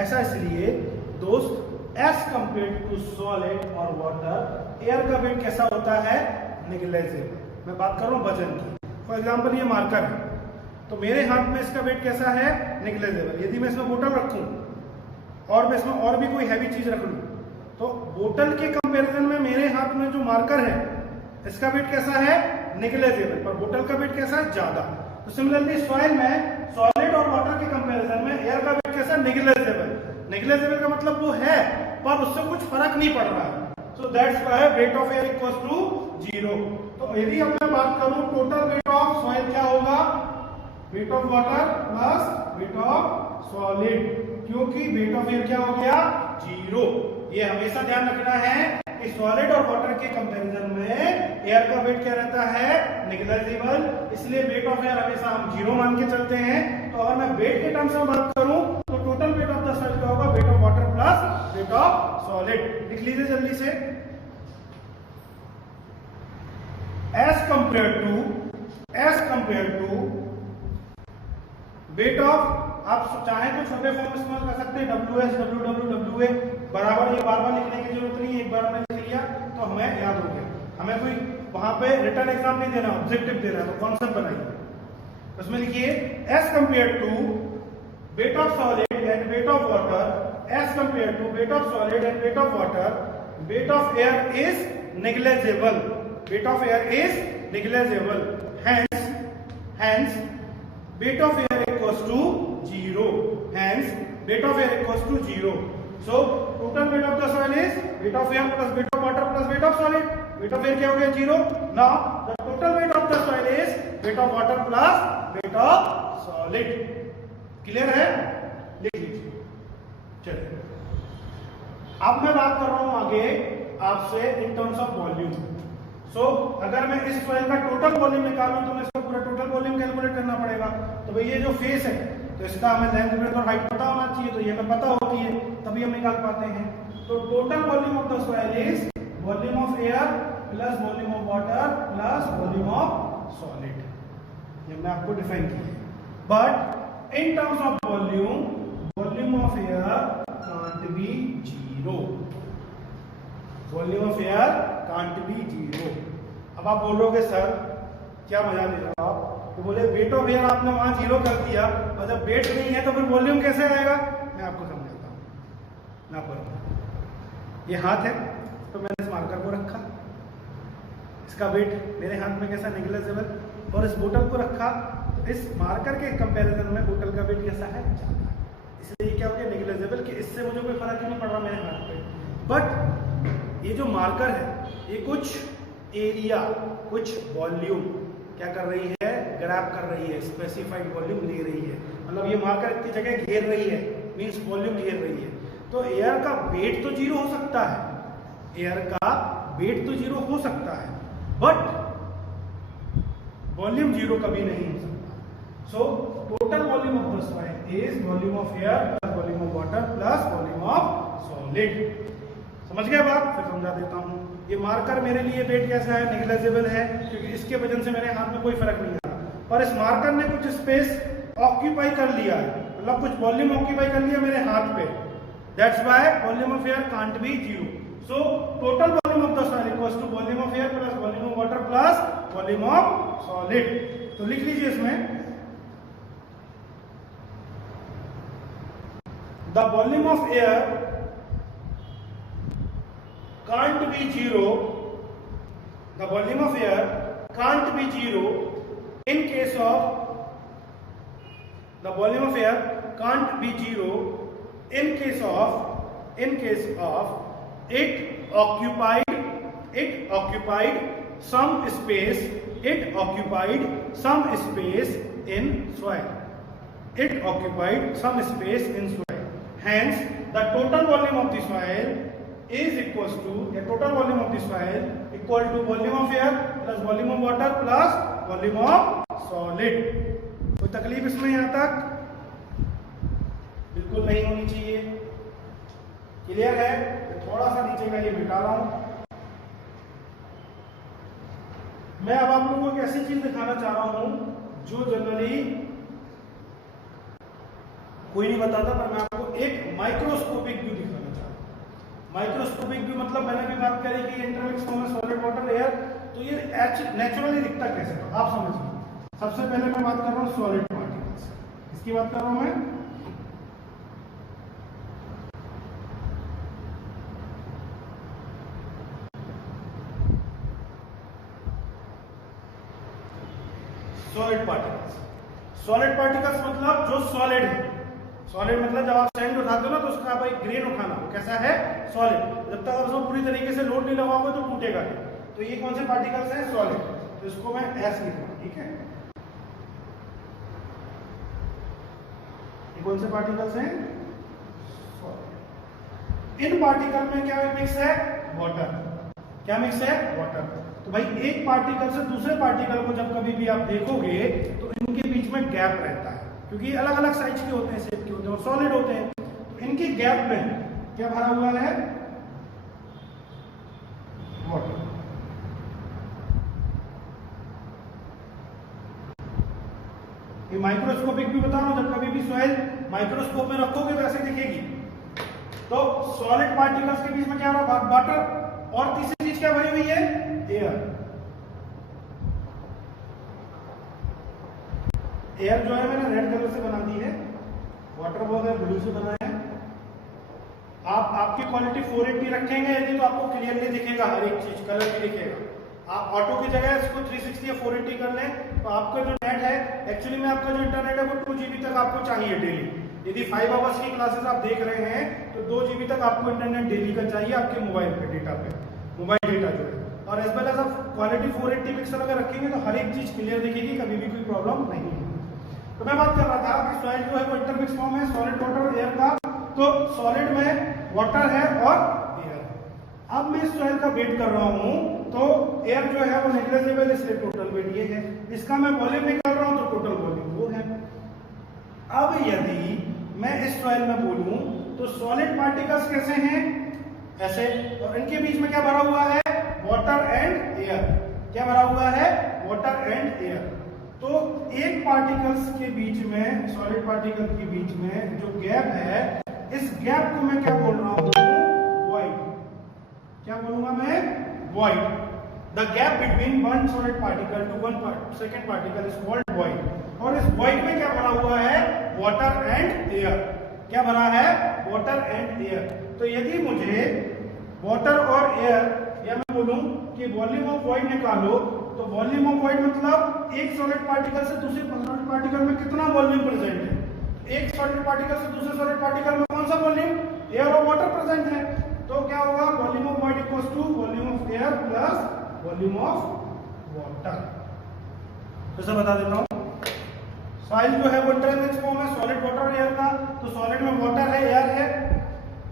ऐसा इसलिए दोस्त, एज कंपेयर टू सॉलिड और वाटर, एयर का वेट कैसा होता है? नेग्लिजिबल। मैं बात कर रहा हूं वजन की। फॉर एग्जांपल ये मार्कर है, तो मेरे हाथ में इसका वेट कैसा है? नेग्लिजिबल। यदि मैं इसमें बोतल रखूं और मैं इसमें और भी कोई हैवी चीज रख लूं, तो बोतल के कंपैरिजन में मेरे हाथ में जो मार्कर है इसका वेट कैसा है? नेग्लिजिबल। पर बोतल का वेट कैसा है? ज्यादा। तो सिमिलरली सॉइल में सॉलिड और वाटर के कंपैरिजन में एयर का वेट कैसा? नेग्लिजिबल। नेग्लिजिबल का मतलब वो है पर उससे कुछ फर्क नहीं पड़ रहा है। So that's why weight of air equals to 0। तो यदि अब मैं बात करूं टोटल वेट ऑफ सॉइल क्या होगा? Wait of water plus weight of solid, क्योंकि वेट ऑफ एयर क्या हो गया? 0। ये हमेशा ध्यान रखना है कि सॉलिड और वाटर के कंपैरिजन में एयर का वेट क्या रहता है? नेग्लिजिबल। इसलिए वेट ऑफ एयर हमेशा हम 0 मान के चलते हैं। तो अगर मैं वेट के टर्म्स में बात करूं तो total weight of the soil solid. लिख लीजिए जल्दी से, as compare to weight of, आप चाहें तो छोटे फॉर्म इस्तेमाल कर सकते हैं, WS, WW, WA बराबर, ये बार बार लिखने की जरूरत नहीं है, एक बार में लिख लिया तो हमें याद हो गया। हमें कोई वहां पे रिटर्न एग्जाम नहीं देना, ऑब्जेक्टिव देना है, तो कॉन्सेप्ट बनाइए। उसमें लिखिए as compare to weight of solid and weight of water, as compare to weight of solid and weight of water, weight of air is negligible, weight of air is negligible, hence weight of air equals to 0, hence weight of air equals to 0. So total weight of the soil is weight of air plus weight of water plus weight of solid. Weight of air क्या हो गया 0. Now the total weight of the soil is weight of water plus weight of solid. Clear है? लिख लीजिए। चलिए अब मैं बात कर रहा हूं आगे आपसे इन टर्म्स ऑफ वॉल्यूम। सो अगर मैं इस सॉइल का टोटल वॉल्यूम निकालूं तो मैं इसका पूरा टोटल वॉल्यूम कैलकुलेट करना पड़ेगा। तो भाई ये जो फेस है तो इसका हमें लेंथ ब्रेड्थ और हाइट पता होना चाहिए, तो ये हमें पता होती है तभी हम निकाल पाते हैं। तो total volume of the soil is volume of air plus volume of water plus volume of solid. ये मैं आपको डिफाइन किया। But in terms of volume, volume of air can't be 0, volume of air can't be 0। अब आप बोलोगे सर क्या मजा ले रहा हो आप, तो बोले वेट ऑफ एयर आपने वहां 0 कर दिया और जब वेट नहीं है तो फिर वॉल्यूम कैसे आएगा? मैं आपको समझाता हूं, ना पढ़ो। ये हाथ है तो मैंने इस मार्कर को रखा, इसका वेट मेरे हाथ में कैसा नेग्लिजिबल, और इस बोतल को रखा तो इस मार्कर के कंपैरिजन में बोतल का वेट कैसा है? ज्यादा। इसलिए क्या हो गया नेग्लिजिबल, कि इससे मुझे कोई फर्क ही नहीं पड़ रहा मेरे हाथ पे। बट ये जो मार्कर है ये कुछ एरिया, कुछ वॉल्यूम क्या कर रही है? ग्रैब कर रही है, स्पेसिफाइड वॉल्यूम ले रही है। मतलब ये मार्कर इतनी जगह घेर रही है, मींस वॉल्यूम घेर रही है। तो एयर का वेट तो 0 हो सकता है, एयर का वेट तो 0 हो सकता है, बट वॉल्यूम 0 कभी नहीं हो सकता। सो total volume of the soil is volume of air plus volume of water plus volume of solid. समझ गए बात? फिर समझा देता हूं। ये मार्कर मेरे लिए वेट कैसा है? नेग्लिजिबल है, क्योंकि इसके वजन से मेरे हाथ में कोई फर्क नहीं आ रहा, पर इस मार्कर ने कुछ स्पेस ऑक्यूपाई कर लिया है, मतलब कुछ वॉल्यूम ऑक्यूपाई कर लिया मेरे हाथ पे। That's why volume of air can't be 0। So total volume of the soil equals to volume of air plus volume of water plus volume of solid. तो लिख लीजिए इसमें the volume of air can't be 0, the volume of air can't be 0 in case of, the volume of air can't be 0 in case of it occupied some space, it occupied some space in soil, it occupied some space in soil, hence the total volume of the soil is equals to, the total volume of the soil equal to volume of air plus volume of water plus volume of solid। कोई तकलीफ इसमें यहां तक? बिल्कुल नहीं होनी चाहिए। क्लियर है? थोड़ा सा नीचे का ये मिटा रहा हूं। मैं अब आप लोगों को एक ऐसी चीज दिखाना चाह रहा हूं जो जनरली कोई नहीं बताता, पर मैं आपको एक माइक्रोस्कोपिक व्यू दिखाना चाहता हूं। माइक्रोस्कोपिक व्यू मतलब मैंने भी बात करी कि इंटरमिक्स में सॉलिड वाटर एयर, तो ये नेचुरली दिखता कैसे, तो आप समझिए। सबसे पहले मैं बात कर रहा हूँ सॉलिड पार्टिकल्स, इसकी बात कर रहा हूं मैं। सॉलिड पार्टिकल्स, सॉलिड पार्टिकल्स मतलब जो सॉलिड है। सॉलिड मतलब जब आप सैंड उठाते हो ना तो उसका आप एक ग्रेन उठाना, वो कैसा है? सॉलिड। जब तक उसको पूरी तरीके से लोड नहीं लगाओगे तो टूटेगा नहीं। तो ये कौन से पार्टिकल्स हैं? सॉलिड। तो इसको मैं एस लिख रहा हूं, ठीक है? ये कौन से पार्टिकल्स हैं? सॉलिड। इन पार्टिकल में क्या मिक्स है? वाटर। क्या मिक्स है? वाटर। तो भाई एक पार्टिकल से दूसरे पार्टिकल को जब कभी भी आप देखोगे तो इनके बीच में गैप रहता है, क्योंकि अलग अलग साइज के होते हैं, शेप के होते हैं और सॉलिड होते हैं। तो इनके गैप में क्या भरा हुआ है? ये माइक्रोस्कोपिक भी बता रहा हूं, जब कभी भी सॉइल माइक्रोस्कोप में रखोगे तो ऐसे दिखेगी। तो सॉलिड पार्टिकल्स के बीच में क्या हो रहा है, वाटर, और तीसरी चीज क्या भरी हुई है, एयर। एयर जो है मैंने रेड कलर से बना दी है, वाटर वो है ब्लू से बनाया है। आप आपकी क्वालिटी 480 रखेंगे यदि तो आपको क्लियरली दिखेगा, हर एक चीज कलर भी दिखेगा। आप ऑटो की जगह इसको 360 या 480 कर लें तो आपका जो नेट है, एक्चुअली में आपका जो इंटरनेट है वो 2 GB तक आपको चाहिए डेली। यदि 5 आवर्स की क्लासेस आप देख रहे हैं तो 2 GB तक आपको इंटरनेट डेली का चाहिए आपके मोबाइल पे, डेटा पे, मोबाइल डेटा जो है। और एज वेल एज आप क्वालिटी 480 पिक्सल अगर रखेंगे तो हर एक चीज क्लियर दिखेगी, कभी भी कोई प्रॉब्लम नहीं है। तो मैं बात कर रहा था कि सॉइल जो है वो इंटरमिक्स फॉर्म है सॉलिड वाटर और एयर का। तो सॉलिड में वाटर है और एयर है। अब मैं इस सॉइल का वेट कर रहा हूं तो एयर जो है वो नेग्लिजिबल, इसलिए टोटल वेट ये है। इसका मैं वॉल्यूम निकाल रहा हूं तो टोटल वॉल्यूम वो है। अब यदि मैं इस सॉइल में बोलूं तो सॉलिड पार्टिकल्स कैसे हैं, ऐसे, और इनके बीच में क्या भरा हुआ है, वाटर एंड एयर। क्या भरा हुआ है, वाटर एंड एयर। तो एक पार्टिकल्स के बीच में, सॉलिड पार्टिकल के बीच में जो गैप है, इस गैप को मैं क्या बोल रहा हूं, वॉइड। क्या बोलूंगा मैं, void. The gap between one solid particle to one second particle is called void. और इस वॉइड में क्या भरा हुआ है, वाटर एंड एयर। क्या भरा है, वाटर एंड एयर। तो यदि मुझे वाटर और एयर, या मैं बोलूं कि वॉल्यूम ऑफ वॉइड निकालो, तो वॉल्यूम ऑफ वॉइड मतलब एक सॉलिड पार्टिकल से दूसरे सॉलिड पार्टिकल में कितना वॉल्यूम प्रेजेंट है। एक सॉलिड पार्टिकल से दूसरे सॉलिड पार्टिकल में कौन सा वॉल्यूम, एयर और वाटर प्रेजेंट है। तो क्या होगा, volume of void equals to volume of air plus volume of water. तो सब बता देता हूं, सॉइल जो है वो इंटरमिक्स फॉर्म है सॉलिड वाटर और एयर का। तो सॉलिड में वाटर है, एयर है,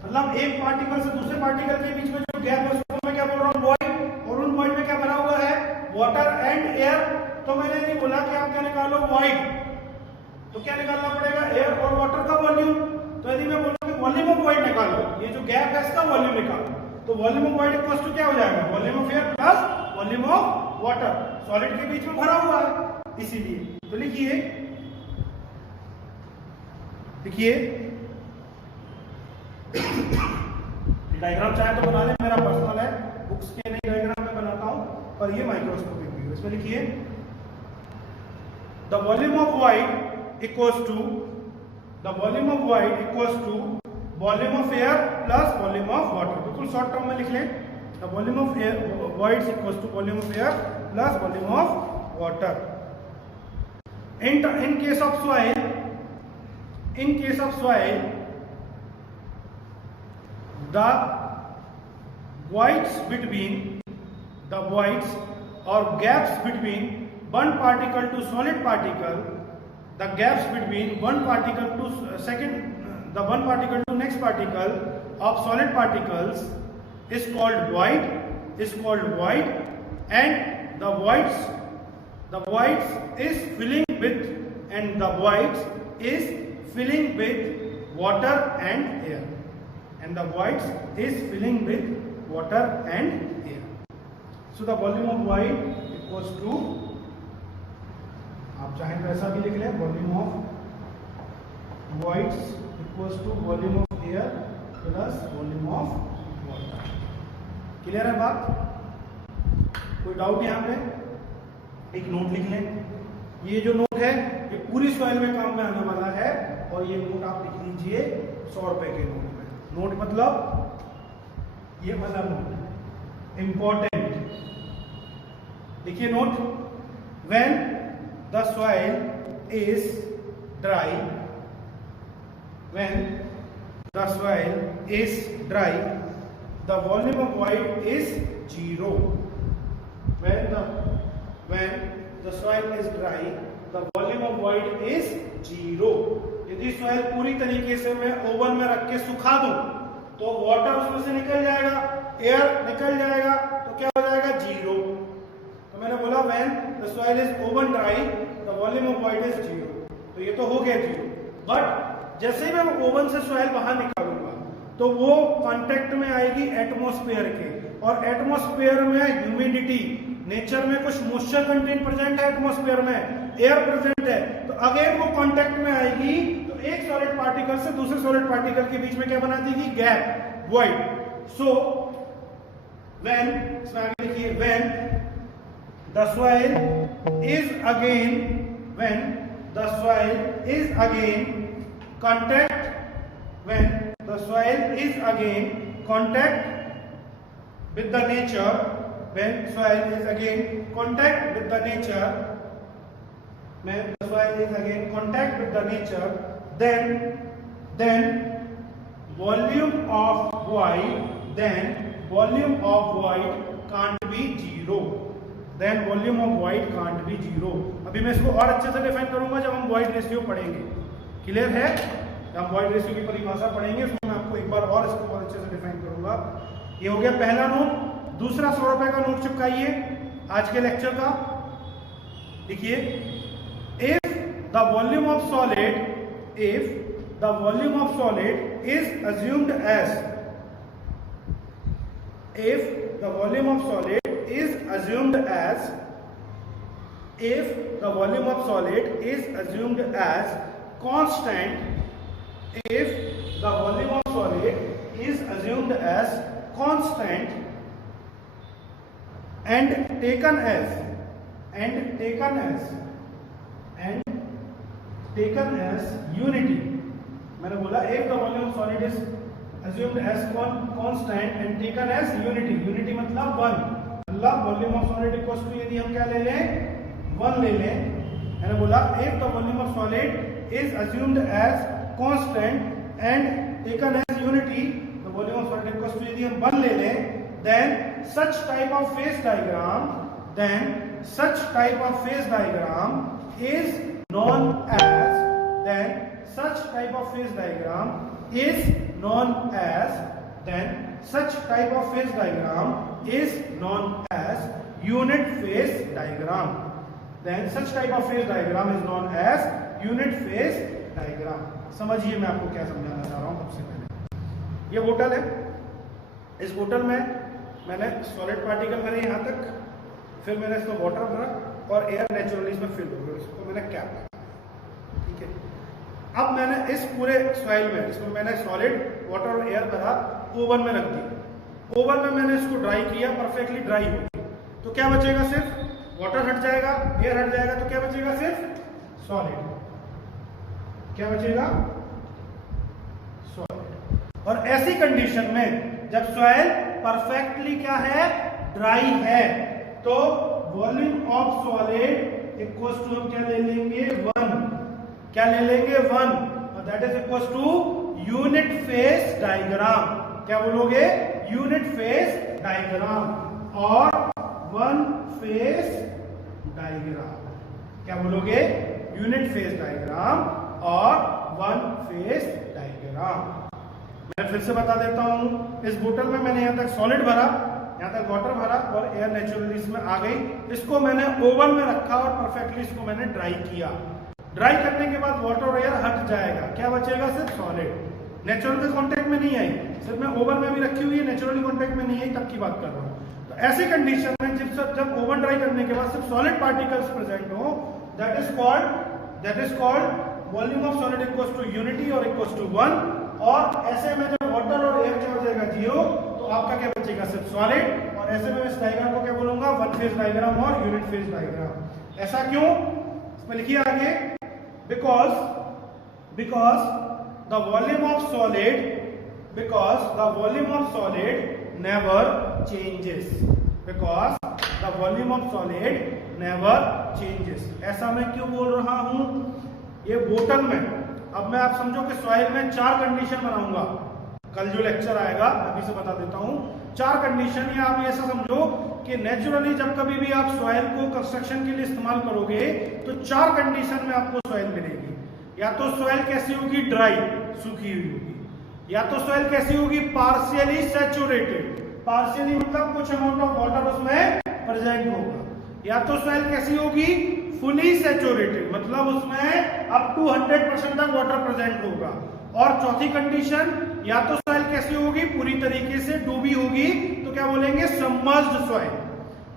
मतलब एक पार्टिकल से दूसरे पार्टिकल के बीच में जो गैप है उसको मैं क्या बोल रहा हूं, वॉइड। और उन वॉइड में क्या भरा हुआ है, वाटर एंड एयर। तो मैंने नहीं बोला कि आप क्या निकालो, वॉइड। तो क्या निकालना पड़ेगा, एयर और वाटर का वॉल्यूम। तो यदि मैं बोलूं कि वॉल्यूम ऑफ वॉइड निकालो, ये जो गैप है इसका वॉल्यूम निकालो, तो volume of void equals to क्या हो जाएगा, volume of air plus volume of water. Solid के बीच में भरा हुआ है इसीलिए। तो लिखिए, देखिए डायग्राम चाहे तो बना ले, मेरा पर्सनल है, बुक्स के नहीं डायग्राम में बनाता हूं, पर ये माइक्रोस्कोपिक व्यू। इसमें लिखिए, the volume of void equals to, the volume of void equals to volume of air plus volume of water. बिल्कुल शॉर्ट टर्म में लिख लें, the volume of air void equals to volume of air plus volume of water. In case of soil, the voids or gaps between one particle to solid particle, the gaps between one particle to one particle to next particle of solid particles is called void, and the voids is filling with water and air, and the voids is filling with water and air. So the volume of void equals to, आप चाहें तो ऐसा भी लिख लें, volume of voids equals to volume of air plus volume of water. Clear है बात, कोई डाउट यहाँ पे? एक नोट लिख लें, ये जो नोट है ये पूरी सॉइल में काम में आने वाला है, और ये नोट आप लिख लीजिए 100 रुपए के नोट में। नोट मतलब ये वाला नोट इंपॉर्टेंट, देखिए note, when the soil is dry, when the soil is dry, the volume of void is 0. When the soil is dry, the volume of void is 0. यदि soil पूरी तरीके से मैं ओवन में रख के सुखा दूं तो वाटर उसमें से निकल जाएगा, एयर निकल जाएगा, तो क्या हो जाएगा, 0। तो मैंने बोला when the soil is oven dry, the volume of void is 0. तो ये तो हो गया 0, बट जैसे ही मैं ओवन से सॉइल बाहर निकालूंगा तो वो कांटेक्ट में आएगी एटमॉस्फेयर के, और एटमॉस्फेयर में ह्यूमिडिटी नेचर में कुछ मॉइस्चर कंटेंट प्रेजेंट है एटमॉस्फेयर में, एयर प्रेजेंट है, तो अगेन वो कांटेक्ट में आएगी तो एक सॉलिड पार्टिकल से दूसरे सॉलिड पार्टिकल के बीच में क्या बना देगी, गैप, वॉइड। सो व्हेन, इसमें आगे लिखिए, when the soil is again, when the soil is again contact, when the soil is again contact with the nature, when soil is again contact with the nature, when the soil is again contact with the nature, then volume of void, then volume of void can't be zero, then volume of void can't be zero। अभी मैं इसको और अच्छे से डिफाइन करूंगा जब हम void रेशियो पढ़ेंगे। क्लियर है? जब हम वॉइड रेशियो की परिभाषा पढ़ेंगे उसमें मैं आपको एक बार और इसको बहुत अच्छे से डिफाइन करूंगा। ये हो गया पहला नोट। दूसरा 100 रुपए का नोट चिपकाइए आज के लेक्चर का। देखिए, if the volume of solid, if the volume of solid is assumed as, if the volume of solid is assumed as, if the volume of solid is assumed as constant, if the volume of solid is assumed as constant and taken as unity, मैंने बोला if the volume of solid is assumed as constant and taken as unity, unity मतलब 1, मतलब volume of solid equals to, यदि हम क्या ले लें, 1 ले लें, मैंने बोला if the volume of solid is assumed as constant and taken as unity, the volume of solid equals to, यदि हम 1 ले लें, then such type of phase diagram, then such type of phase diagram is known as, then such type of phase diagram is known as, then such type of phase diagram is known as unit phase diagram, then such type of phase diagram is known as unit phase diagram. समझिए मैं आपको क्या समझाना चाह रहा हूं। सबसे पहले ये बोतल है, इस बोतल में मैंने सॉलिड पार्टिकल भरे यहां तक, फिर मैंने इसमें वाटर भरा और एयर नेचुरली इसमें फिल हो गया, इसको मैंने कैप रखा, ठीक है। अब मैंने इस पूरे सॉइल में, इसमें मैंने सॉलिड, वाटर और एयर भरा, ओवन में रख दिया। ओवन में मैंने इसको ड्राई किया, परफेक्टली ड्राई हो गई, तो क्या बचेगा, सिर्फ वाटर हट जाएगा, एयर हट जाएगा, तो क्या बचेगा, सिर्फ सॉलिड। क्या बचेगा, सॉलिड। और ऐसी कंडीशन में जब सॉइल परफेक्टली क्या है, ड्राई है, तो volume of solid equals to, हम क्या ले लेंगे, 1, क्या ले लेंगे, 1, और that is equals to unit phase diagram. क्या बोलोगे, यूनिट फेज डायग्राम और 1 फेज डायग्राम। क्या बोलोगे, यूनिट फेज डायग्राम और 1 फेज डायग्राम। मैं फिर से बता देता हूं, इस बोतल में मैंने यहां तक सॉलिड भरा, यहां तक वाटर भरा और एयर नेचुरली इसमें आ गई, इसको मैंने ओवन में रखा और परफेक्टली इसको मैंने ड्राई किया। ड्राई करने के बाद वाटर और एयर हट जाएगा, क्या बचेगा, सिर्फ सॉलिड। नेचुरल के कांटेक्ट में नहीं आई, सिर्फ मैं ओवन में भी रखी हुई है, नेचुरली कांटेक्ट में नहीं आई, तब की बात कर रहा हूं। तो ऐसी कंडीशन में जब ओवन ड्राई करने के बाद सिर्फ सॉलिड पार्टिकल्स प्रेजेंट हो, that is called volume of solid equals to unity और इक्वल्स टू 1। और ऐसे में जब वाटर और एयर क्या हो जाएगा, 0, तो आपका क्या बचेगा, सिर्फ सॉलिड। और ऐसे में इस डायग्राम को क्या बोलूंगा, 1 फेज डायग्राम और यूनिट फेज डायग्राम। ऐसा क्यों, इसमें लिखिए आगे, because the volume of solid, because the volume of solid never changes, because the volume of solid never changes. ऐसा मैं क्यों बोल रहा हूं, ये बोतल में, अब मैं आप समझो कि सॉइल में 4 कंडीशन बनाऊंगा, कल जो लेक्चर आएगा अभी से बता देता हूं। 4 कंडीशन, या आप ऐसा समझो कि नेचुरली जब कभी भी आप सॉइल को कंस्ट्रक्शन के लिए इस्तेमाल करोगे तो 4 कंडीशन में आपको सॉइल मिलेगी। या तो सॉइल कैसी होगी, ड्राई, सूखी हुई होगी, या तो सॉइल कैसी होगी, पार्शियली सैचुरेटेड, पार्शियली मतलब कुछ अमाउंट ऑफ वाटर उसमें प्रेजेंट होगा, या तो सॉइल कैसी होगी, फुली सैचुरेटेड, मतलब उसमें अप टू 100% तक वाटर प्रेजेंट होगा। और चौथी कंडीशन, या तो सॉइल कैसी होगी, पूरी तरीके से डूबी होगी, तो क्या बोलेंगे, सबमर्ज्ड सॉइल।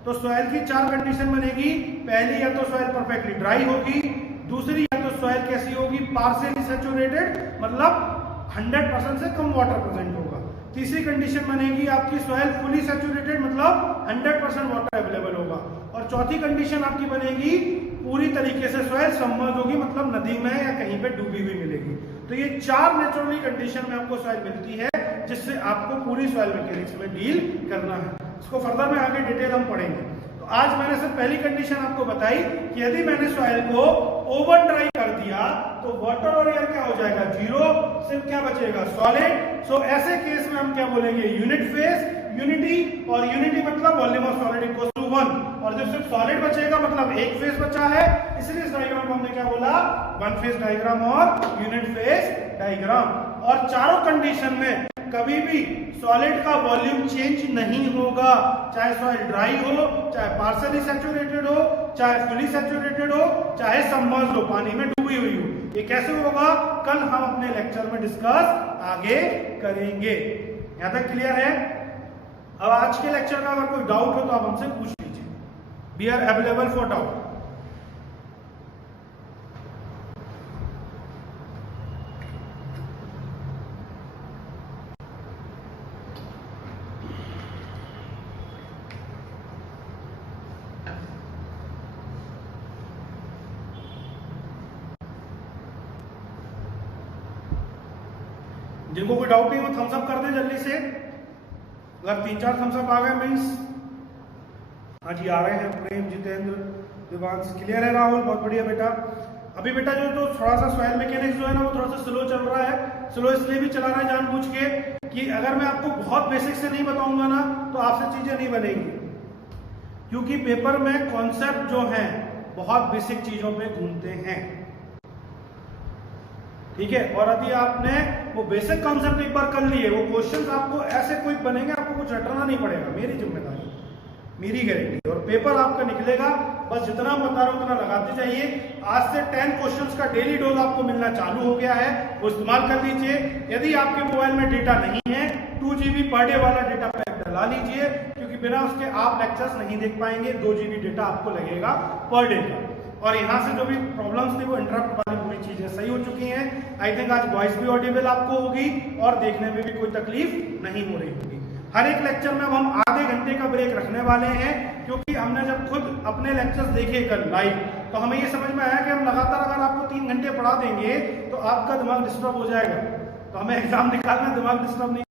तो सॉइल की 4 कंडीशन बनेगी। पहली, या तो सॉइल परफेक्टली ड्राई होगी, दूसरी या तो सॉइल कैसी होगी, पार्शियली सैचुरेटेड, मतलब 100% से कम वाटर प्रेजेंट होगा। तीसरी कंडीशन बनेगी आपकी सॉइल फुली सैचुरेटेड, मतलब 100% वाटर अवेलेबल होगा। और चौथी कंडीशन आपकी बनेगी पूरी तरीके से सॉइल सबमर्ज होगी, मतलब नदी में या कहीं पे डूबी हुई मिलेगी। तो ये 4 नेचुरली कंडीशन में आपको सॉइल मिलती है, जिससे आपको पूरी सॉइल मैकेनिक्स में डील करना है। इसको फर्दर में आगे डिटेल हम पढ़ेंगे। तो आज मैंने सिर्फ पहली कंडीशन आपको बताई कि यदि मैंने सॉइल को ओवर ड्राई कर दिया तो वाटर और एयर क्या हो जाएगा, जीरो, सिर्फ क्या बचेगा, सॉलिड। सो ऐसे केस में हम क्या बोलेंगे, यूनिट फेज, यूनिटी, और यूनिटी मतलब volume of solid equal to 1, और जब सिर्फ सॉलिड बचेगा मतलब एक फेज बचा है, इसलिए इस डायग्राम को हमने क्या बोला, वन फेज डायग्राम और यूनिट फेज डायग्राम। और चारों कंडीशन में कभी भी सॉलिड का वॉल्यूम चेंज नहीं होगा, चाहे सॉइल ड्राई हो, चाहे पार्शियली सैचुरेटेड हो, चाहे फुली सैचुरेटेड हो, चाहे सबमर्ज्ड हो, पानी में डूबी हुई हो। ये कैसे होगा, कल हम अपने लेक्चर में डिस्कस आगे करेंगे। यहां तक क्लियर है? अब आज के लेक्चर का अगर कोई डाउट हो तो आप हमसे पूछ लीजिए। We are available for doubt. जिनको कोई डाउट नहीं हो थम्स अप कर दे जल्दी से। अगर 3-4 थम्स अप आ गए मीन्स हाँ जी आ रहे हैं। प्रेम, जितेंद्र, दिवांश, क्लियर है। राहुल, बहुत बढ़िया बेटा। अभी बेटा जो तो थोड़ा सा सॉइल मैकेनिक्स जो है ना वो थोड़ा सा स्लो चल रहा है। स्लो इसलिए भी चला रहा है जानबूझ के कि अगर मैं आपको बहुत बेसिक से नहीं बताऊंगा ना तो आपसे चीजें नहीं बनेंगी, क्योंकि पेपर में कॉन्सेप्ट जो है बहुत बेसिक चीजों पे घूमते हैं, ठीक है। और यदि आपने वो बेसिक कॉन्सेप्ट एक बार कर लिए, वो क्वेश्चंस आपको ऐसे कोई बनेंगे, आपको कुछ रटना नहीं पड़ेगा, मेरी जिम्मेदारी, मेरी गारंटी। और पेपर आपका निकलेगा, बस जितना मैं बता रहा हूं उतना लगाते जाइए। आज से 10 क्वेश्चंस का डेली डोज आपको मिलना चालू हो गया है, वो इस्तेमाल कर लीजिए। यदि आपके मोबाइल में डेटा नहीं है, 2 GB पर डे वाला डेटा पैक डला लीजिए, क्योंकि बिना उसके आप लेक्चर्स नहीं देख पाएंगे। 2 GB डेटा आपको लगेगा पर डे का। और यहाँ से जो भी प्रॉब्लम्स थी वो इंटरप्ट वाली पूरी चीजें सही हो चुकी हैं। आई थिंक आज वॉइस भी ऑडिबल आपको होगी और देखने में भी कोई तकलीफ नहीं हो रही होगी। हर एक लेक्चर में हम आधे घंटे का ब्रेक रखने वाले हैं, क्योंकि हमने जब खुद अपने लेक्चर्स देखे कल लाइव, तो हमें ये समझ में आया कि हम लगातार अगर आपको 3 घंटे पढ़ा देंगे तो आपका दिमाग डिस्टर्ब हो जाएगा। तो हमें एग्जाम निकालना दिमाग डिस्टर्ब नहीं